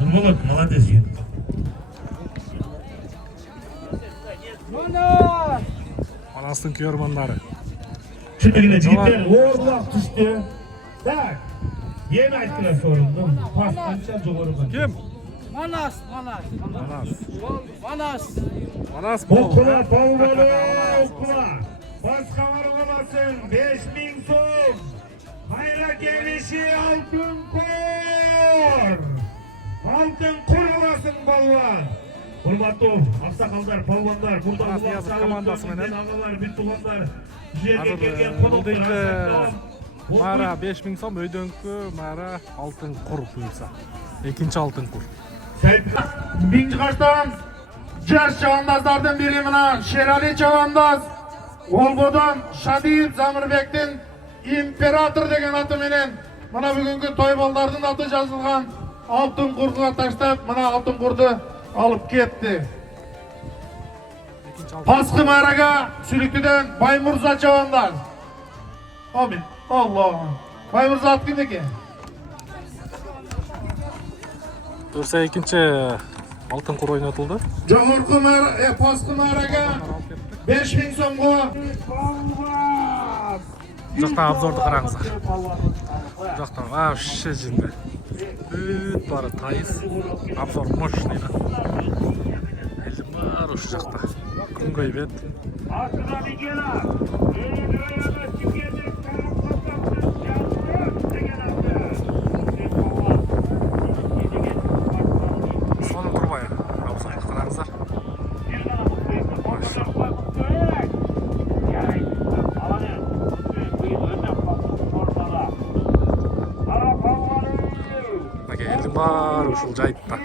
Nurbolat, malades yürü. Manastın körmanları. Şundagina jigitler oğlak düştü. Tak. Yeni ayttılar sorundu. Pas ancha jogori qo'ydi. Kim? Manas. Okula polvoni okula. Boshqa varg'alasin 5000 so'm. Hayra kelishi oltin qur. Oltin qur olasın polvon. Hurmatli aqsoqollar, polvonlar, burada komandasi bilan ağalar, bitug'onlar, yerga kelgan qo'noqlar. Mara 5000 so'm öydönkü mara altın kur buyursa. Ekinci altın kur. Mingiqashdan Jash chavandozlardan biri mana Sherali chavandaz. Olbodan Shadiyev Zamirbek'ten imperator degan ati menen mana bugungi to'ybollarning ati yozilgan oltin qurga tashlab mana oltin qurni alıp gitti. Paskı Maraga Sülüklü'den Baymurza Çavandaz. Amin. Allah. Baymurza at kimdeki? Dursa ekинчи алтын кур ойнотулду. Жогорку Paskı Maraga 5000 сомго. Жакта обзорду караңыздар. Жакта вообще жинде. Бүт бары тайыз. Обзор мощный да. Элдин баары ушу жакта. Күнгөй бет. Соны турбай обзорду караңыздар. Элдин баары ушул жайтта.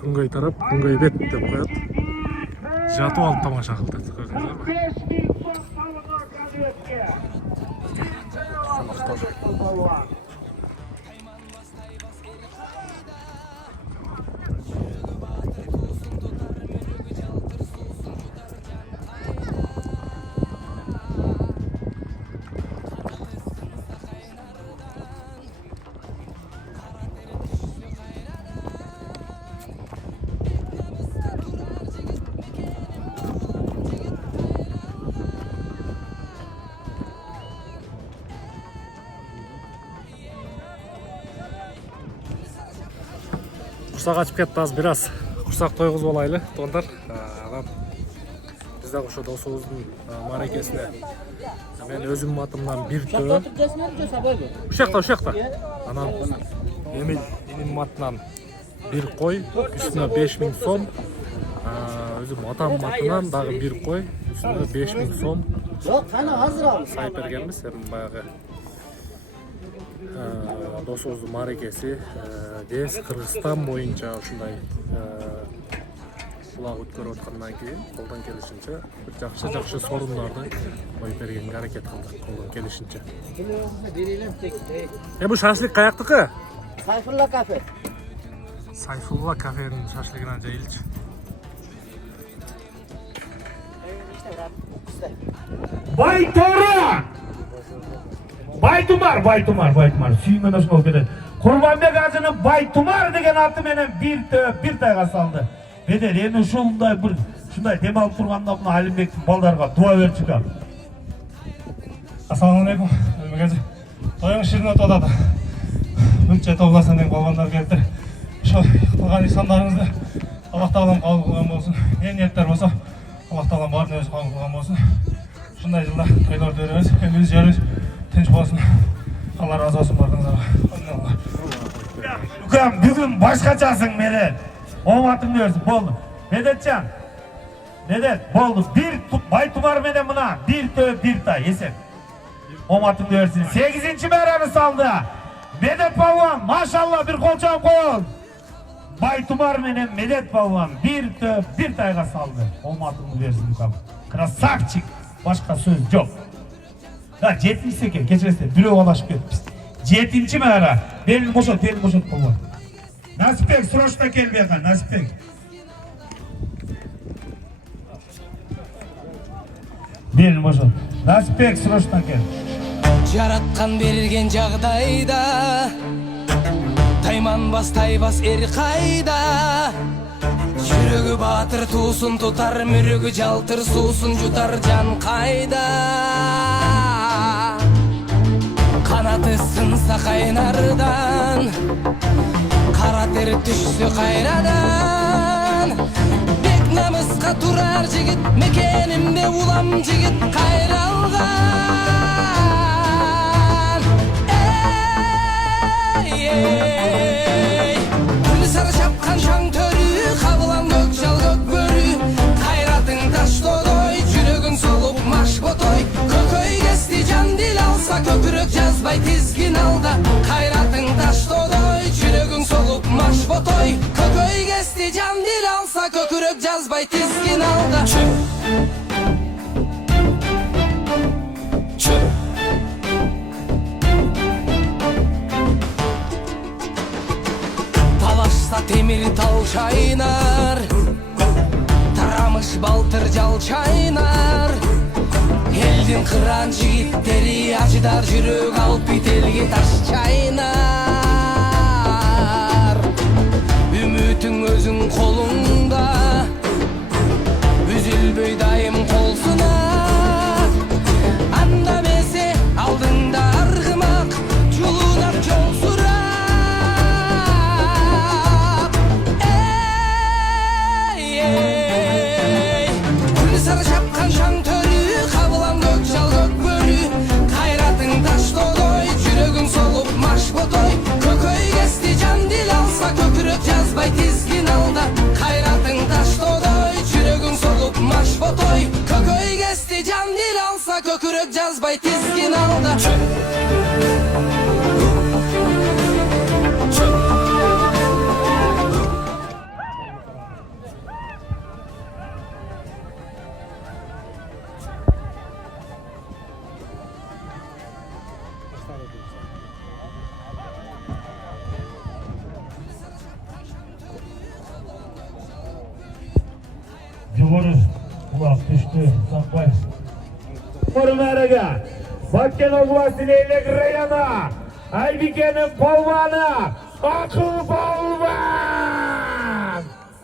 Күнгөй тарап, күнгөй бет деп коет. Жатып алып тамаша кылды. Көрдүңүзбү? Курсак ачып кетти аз бир аз. Курсак тойгузуп алайлы, туугандар. Анан биз дагы ошо досубуздун мааракесине мен өзүмдүн атымдан бир төө. Ушакта. Анан Эмил иним атынан бир кой, үстүнө 5000 сом. Өзүм атамдын атынан дагы бир кой, үстүнө 5000 сом. Жок, кана азыр ал. Сайып бергенбиз, эми баягы досубуздун мааракеси дес Кыргызстан боюнча ушундай улак өткөрүп аткандан кийин колдон келишинче жакшы сорундарды коюп бергенге аракет кылдык, колдон келишинче. Бул шашлык каяктыкы? Сайфулла кафе. Сайфулла кафенин шашлыгынан жейилчи. Baytora! Baytumar. Suyungan osma okede. Kurbanbek Hacı'nın Baytumar degen atı menen bir tayga saldı. Beder, eni şunday dem alıp turganda bunu Halimбектин балдарга дуа берип чыгам. Assalomu alaykum. Hacı. Toyuң ширин өтүп атат. Мынча тобласан деген балбандар келиптир. Ошо кылган исандарыңызды Аллах Таалам кабыл кылган болсун. Не ниеттер болсо Аллах Таалам баарын өзү кабыл кылган болсун. Ушундай жылда тойлорду өрөбүз. Элибиз жерибиз tinch болсун. Allah razı olsun bardыңыздарга. Ukam, бүгүн башкачасың менен. Оңатыңды берсин, болду. Медетчан. Медет, болду. Bir Baytumar менен мына, bir tö, bir tay, есеп. Оңатыңды берсин. 8-ci mərəmi saldı. Medet Palvan, maşallah bir kolçan kol. Baytumar менен Medet Palvan bir tö, bir tayga saldı. Oңatыңды берсин, ukam. Krasavчик. Başka söz yok. Ha, 7-ci ekan, kechirasiz, büröv alashib ketibmiz. 7-ci mərə. Belini boşalt Palvan. Nasipbek, srochno kel bu yoqqa, Nasipbek. Belini boşalt. Nasipbek, srochno kel. Жараткан берген жагдайда тайманбас тайбас эр кайда жүрөгү баатыр туусун тутар мүрөгү жалтыр суусун жутар жан кайда канаты сынса кайнардан кара тер түшсө кайрадан бек намыска турар жигит мекенимде улам жигит кайралган Gülü sarı şapkan şan törü Kabılan gök jal gök börü Kayratın taş dodoy Jürөгүң solup maş botoy Kököy kesti can dil alsa Kökürök жазбай tizgin alda Kayratın taş dodoy Jürөгүң solup maş botoy Kököy kesti can dil alsa Kökürök жазбай tizgin alda Temir tal şaynar Taramış baltır jal чайнар элдин кыран жигиттери ажыдар жүрөк алып бителге таш чайнар үмүтүң өзүң колуңда үзүлбөй дайым кол сынап анда месе алдыңда аргымак жулунап жол сурап гүл сары чапкан шаң төрү кабылам көк жал көк бөрү кайратың таштодой жүрөгүң солуп маш ботой көкөй кести жан дил алса көкүрөк жазбай тизгин алда кайратың таштодой жүрөгүң солуп маш ботой көкөй кести жан дил алса көкүрөк жазбай тизгин алда Жогору кулак түштү Сакбай. Мэрага Баткен области Элек району Айбикенин полбаны Акыл полбан.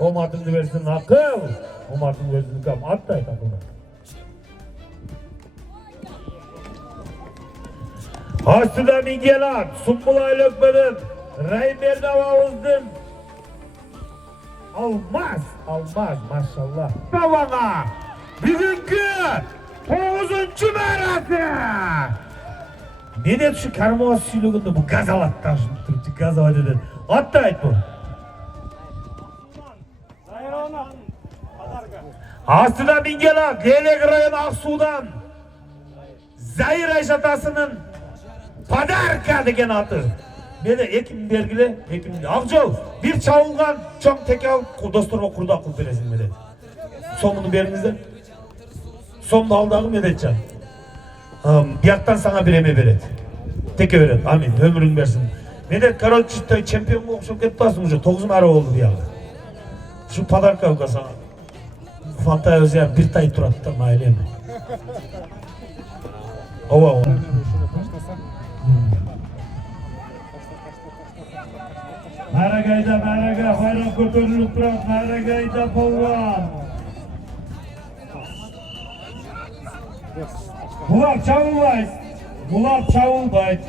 Оматыңды берсин акыл. Оматың берсин кам аттай акылды. Астыда Мигелат, Сумбулай Lökmedin, Райберді Авауыздың Алмаз, машалла. Бавана, бүгінгі 9-шы мәрәті. Мен етші кармауыз сөйлегенде бұл газ алаттан тұрды, газ алады. Атты айт бұл. Астыда Мигелат, Элек районы Ақсудан, Зайыр Айшатасының Подарка деген аты. Мені екім бергілі, Ақжол, бір чауылған чоң теке алып, достырға құрда қылып бересің медет. Сомыны беріңіздер. Сомды алдағы медетчан. Бияқтан саңа біреме береді. Теке береді, амин, өмірің берсін. Медет, короче, чемпион оқшып кетпасың уже, 9 мәрі олды бияғы. Шу подарка ұға саңа. Фантай өзі бір тай тұраттан айлемі. Ова, Мәрәгайда, байрам көтеріліп тұрады, Мәрәгайда полван. Бұлақ чауылбайды.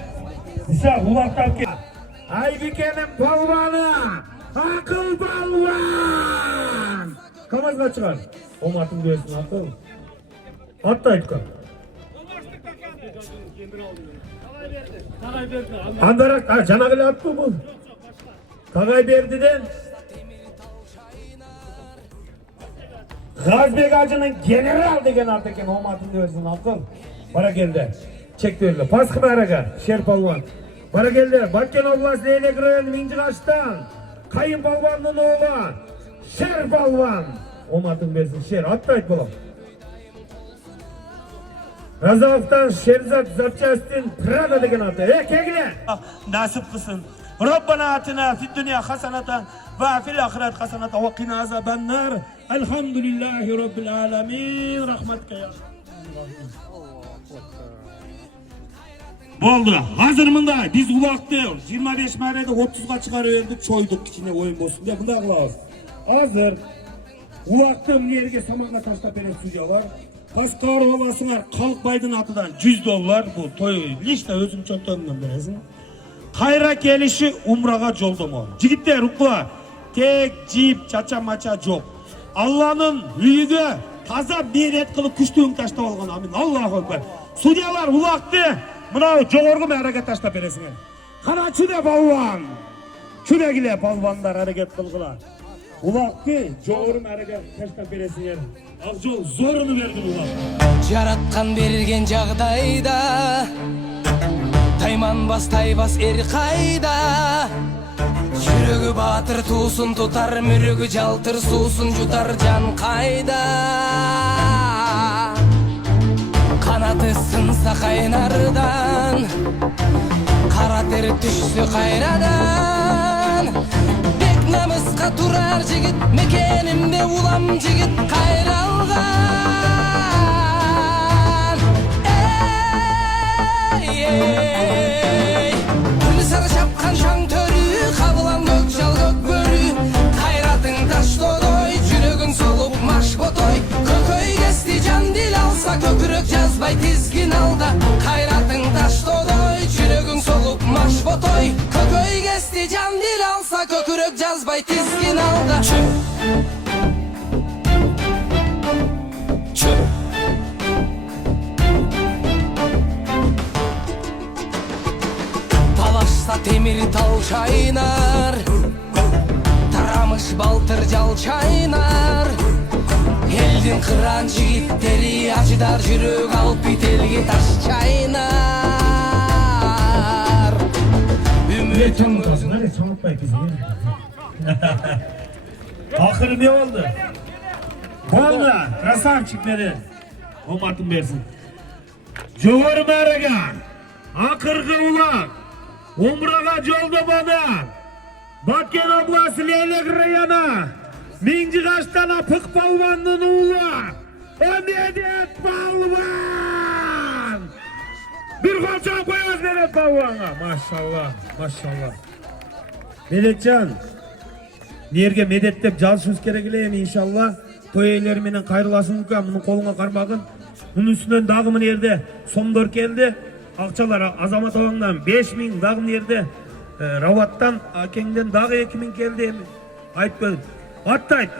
Иса, бұлақтап кет. Айбикенің полваны, ақыл полван. Камазға шығар. Оматың көзін ақыл. Атты айтқан. Андарақ, жанағылы атты бұл. Тағайбердіден Ғазбек Ажының генерал деген аты екен, Оматыңды өзін ақыл. Бара келді. Чек берілі. Пасқы бараға, Шер палуан. Бара келді. Баткен обласы Элек районы Минжиғаштан. Қайын палуанның оғы. Шер палуан. Оматың өзін Шер. Атты айт болам. Разалықтан Шерзат Запчастин Прада деген аты. Кегіле. Насып қысын. ربنا آتنا في الدنيا حسنة وفي الآخرة حسنة وقنا عذاب النار الحمد لله رب العالمين رحمتك يا Болды. Hazır mında biz uvaқты 25 mərədə 30'a çıkarı verdik, çoyduk içine oyun bolsun diye. Bunda qılağız. Hazır. Uvaқты yerге саманға таштап берет судьялар. Паскар оласыңар Қалықбайдың атыдан $100 bu toy lişte özüm çöktönünden berесің. Кайра келиши умрага жолдомо. Жигиттер укла, тек жип чача мача жок. Алланын үйүгө таза берет кылып күчтүүн таштап алган. Амин. Аллаху акбар. Судьялар улакты мына жогорку мээрге таштап бересиңер. Кана чүдө балван. Чүдөгиле балвандар аракет кылгыла. Улакты жогорку мээрге таштап бересиңер. Акжол зоруну берди улак. Жараткан берген жагдайда Тайманбас тайбас эр кайда Жүрөгү батыр туусун тутар мүрөгү жалтыр суусун жутар жан кайда Канаты сынса кайнардан Кара тер түшсө кайрадан Бек намыска турар жигит Мекенимде улам жигит кайралган жазбай тизгин алда кайратың таштоодой жүрөгүң солуп маш ботой көкөй кести жан дил алса көкүрөк жазбай тизгин алда талашса темир тал чайнар тарамыш балтыр жал чайнар элдин кыран жигиттери ажыдар жүрөк алып бителге таш чайнар үмүтүң Akırı ne oldu? Oldu. Krasavçık beni. Omatın versin. Cumhur Mergan. Akırgı ulak. Umraga jolda bana. Batken oblası Leylek Rayana. Minci kaçtana pık palvanın uğla. O Medet Palvan. Bir kolçak koyuz Medet Palvan'a. Maşallah. Maşallah. Medetcan. Nerge medet dep жалышыбыз керек эле эми иншалла той ээлери менен кайрыласың ука мунун колуңа кармагын мунун үстүнөн дагы мына жерде сомдор келди акчалар Азамат абаңдан 5000 дагы мына жерде Раваттан акеңден дагы 2000 келди эми айтып келдим аттайт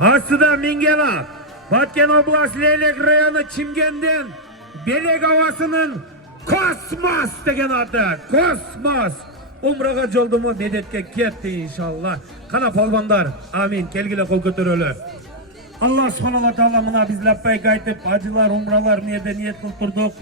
астыда Мингела Баткен областы Leylek району Чимкенттен Белек абасынын Космос деген аты Космос Umraga joldumu medetke ketdi inşallah. Kana palvanlar. Amin. Kelgile kol көтөрөлөр. Allah subhanahu wa ta'ala mına biz lappayk aytıp acılar, umralar niyet kılıp turduk.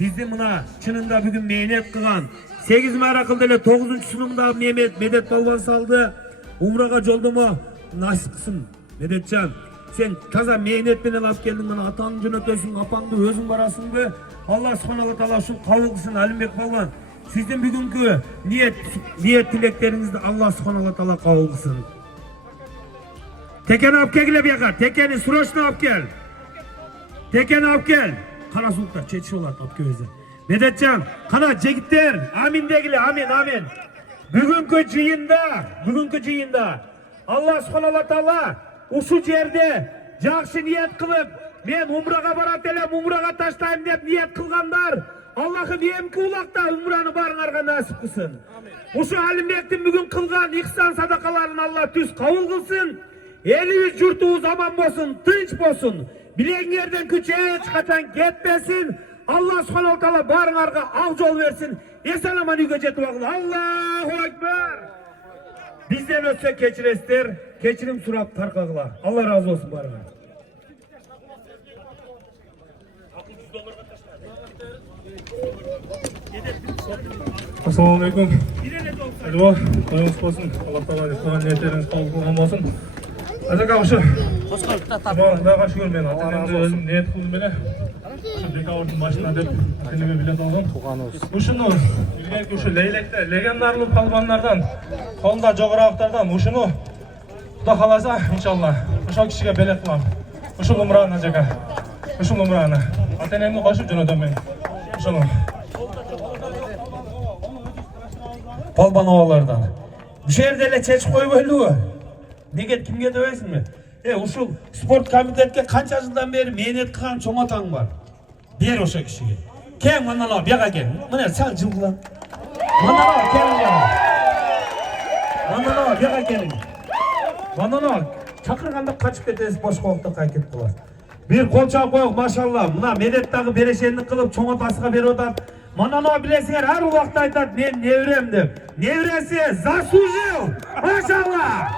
Bizi mına çınında bugün meynet kılan 8 mara kıldı ele 9. sunumda Medet Palvan saldı. Umraga joldumu nasip kılsın. Medetcan sen taza meynet menen alıp geldin bana atanın jönötösün, apаңды özün barasыңды. Allah subhanahu wa ta'ala şu kabul kılsın Alimbek Palvan. Sizin bugünkü niyet tileklerinizde Allah subhanahu wa ta'ala kabul kılsın. Tekeni alıp gel bir yaka. Tekeni sroçna alıp gel. Tekeni alıp gel. Kana suluklar çeçi olar alıp gözler. Medetcan, kana cegitler. Amin degili, amin, amin. Bugünkü cıyında Allah subhanahu wa ta'ala uşu yerde jakşı niyet kılıp men umraga barat elem, umraga taştayım dep niyet kılganlar Allah'ım emki ulakta umranı barınarga nasip kılsın. Uşu Alimbek'tin bugün kılgan ihsan sadakalarını Allah tüz kabul kılsın. Elimiz yurtumuz aman bolsun, tınç bolsun. Bilen yerden küçe hiç kaçan ketmesin. Allah subhanahu wa ta'ala barınarga al yol versin. Esen aman üge jetip alın. Allahu Ekber. Bizden ötse keçiresler, keçirim surap tarkagılar. Allah razı olsun barına. Assalamualaikum. Aduh, koyunuz olsun. Allah Taala etкен ниеттериңиз кабыл болгон болсун. Азака ушу. Кудайга шүгүр мен ата-энемди өзүм ниет кылдым эле. Ушу декабрдын башына деп ата-энеме билет алдым. Ушуну илгерки ушу Лейлекте легендарлуу палбандардан, колунда жогорабактардан ушуну Кудай кааласа иншалла ошол кишиге белек кылам. Ушул умраны ажака. Ушул умраны ата-энемди кошуп жөнөтөм мен. Ушуну Palban ovalardan. Bu şehirde ele çeç koyuverliği. Neget kimge dövesin mi? Uşul sport komitetke kança yıldan beri meynet kılan çoğatan var. Bir oşa kişiye. Ken mandan o biyaga gel. Mına sen cılgılan. Mandan o gelin ya. Mandan o biyaga gelin. Mandan o çakırganda kaçıp ketesiz boş koğukta kayket kılar. Bir kolçağı koyuk maşallah. Mına medettagi bereşenlik kılıp çoğatasıga beri otar. Mandan o bilesinger her vakit aytat men nevrem dep. Nevresi zaslужил. Maşallah.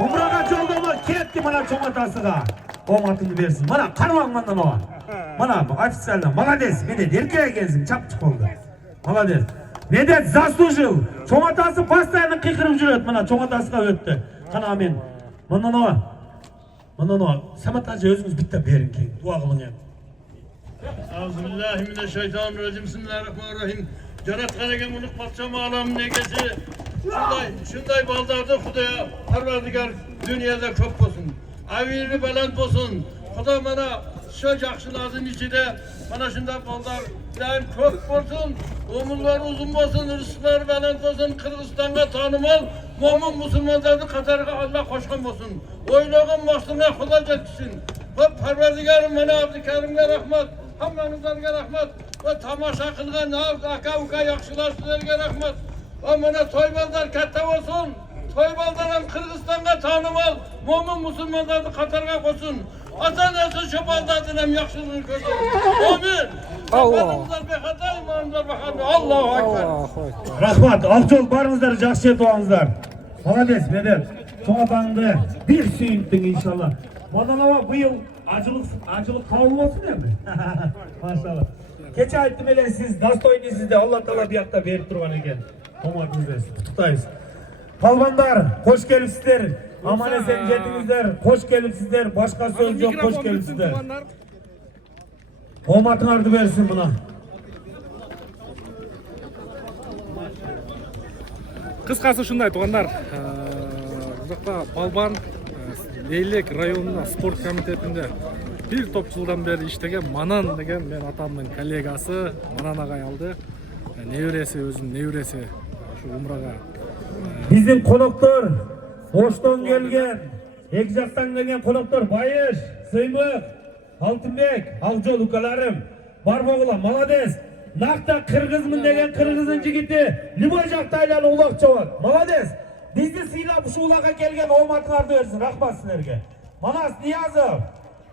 Umraga joldomo ketdi mana çoğatasıga. Omatını versin. Mana karmang mandan o. Mana ofitsialda молодец. Medet erkek ekensin çapçık oldu. Молодец. Medet zaslужил. Çoğatası постоянно kıkırıp жүрөт. Mana çoğatasıga öttü. Kana amin. Mandan o. Mandan o. Samat hacı özünüz bitti berin keyin. Dua kılın hem. Euzubillahimineşşeytanirracim. Bismillahirrahmanirrahim. Yaratgan eken bunu patçam alamın negesi. Şunday baldardı Xudaya Parvardigar dünyada köp bolsun. Avirli baland bolsun. Xuda mana şu jakşılarsın içinde mana şunday baldar daim köp bolsun. Ömürler uzun bolsun, rızıklar baland bolsun. Kırgızstan'a tanımal, mo'min musulmonlarni qatoriga Allah qo'shgan bolsun. O'ylagan maqsadga Xudo yetkazsin. va Parvardigorim mana Abdukarimga rahmat, hammamizlarga rahmat va tomosha qilgan aka uka yaxshilar sizlarga rahmat. Va mana to'yballar katta bo'lsin. To'yballar ham Qirg'izistonga tanimol, mo'min musulmonlarni qatorga qo'ysin. Ota-onasi shu baldardan ham yaxshiligini ko'rsin. Amin. Allohlar bexato, imonlar bexato. Allohu akbar. Rahmat, Oqjo'l baringizlar, yaxshi yetibsizlar. Молодец, Medet. To'g'atangni bir suyunting inshaalloh. Modanova bu yil ajılık qabul olsun endi. Maşallah. Kecha aytdim ele siz dostoynisizda Alloh taolo bu yoqda berib turgan ekan. Omadingiz, qutluymiz. Palvonlar, hoş kelibsizlar. Aman esen jetingizlar, hoş kelibsizlar. Boshqa so'z yo'q, hoş kelibsizlar. Omadinglarni bersin buna. Кыскасы ушундай туугандар. Бул жакта Балбан Leylek районунун спорт комитетинде бир топ жылдан бери иштеген Манан деген мен атамдын коллегасы Манан агай алды. Небереси өзүнүн небереси ушу умрага. Биздин коноктор Оштон келген, эки жактан келген коноктор Байыш, Сыймык, Алтынбек, Акжол укаларым бар болгула, молодец. Накта кыргызмын деген кыргыздын жигити любой жакта айланып улак чабат. Молодец. Бизди сыйлап ушу улакка келген ооматыңарды берсин. Рахмат силерге. Манас Ниязов,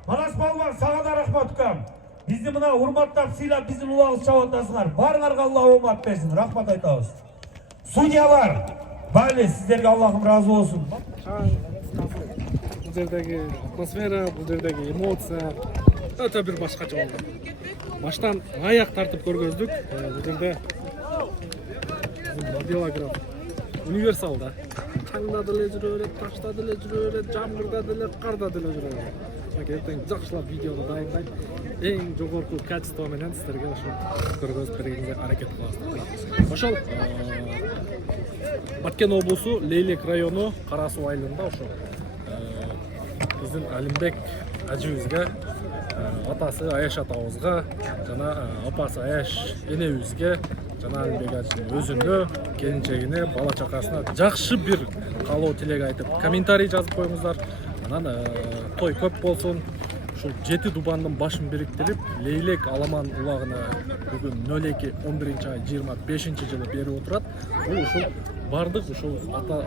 Манас Балбан, сага да рахмат укам. Бизди мына урматтап сыйлап биздин улагыбызды чабып атасыңар. Барыңарга Алла оомат берсин. Рахмат айтабыз. Судьялар, бали сиздерге Аллахым разы болсун. Бул жердеги атмосфера, бул жердеги эмоция өтө бир башкача болду. Баштан аяк тартып көргөздүк. Бул жерде радиограф универсал да. Таңда деле жүрө берет, ташта деле жүрө берет, жамгырда деле, карда деле жүрө берет. Эртең жакшылап видеону дайындайт. Эң жогорку качество менен сиздерге ошо көргөзүп бергенге аракет кылабыз. Ошол Баткен облусу Leylek району Кара Суу айылында ошо биздин Алимбек ажыбызга, атасы Аяш атабызга жана апасы Аяш энебизге жана Алимбек ажынын өзүнө, келинчегине, бала чакасына жакшы бир каалоо тилек айтып, комментарий жазып коюңуздар. Анан той көп болсун. Ушул 7 дубандын башын бириктирип, Leylek аламан улагына бүгүн 02/11/25-жылы берип отурат. Бул ушул бардык ушул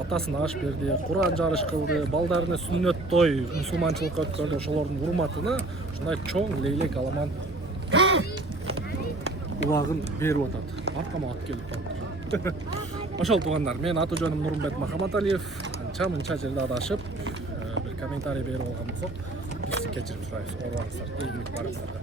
атасына аш берди, Куран жарыш кылды, балдарына сүннөт той, мусулманчылыкка өткөрдү. Ошолордун урматына ушундай чоң Leylek аламан улагын берип атат. Аркама ат келип калды. Ошол туугандар, мен аты жөнүм Нурмбет Махаматалиев. Анча-мынча жерде адашып, бир комментарий берип алган болсок, биз кечирип сурайбыз. Орубаңыздар, ийгилик барыңыздарга.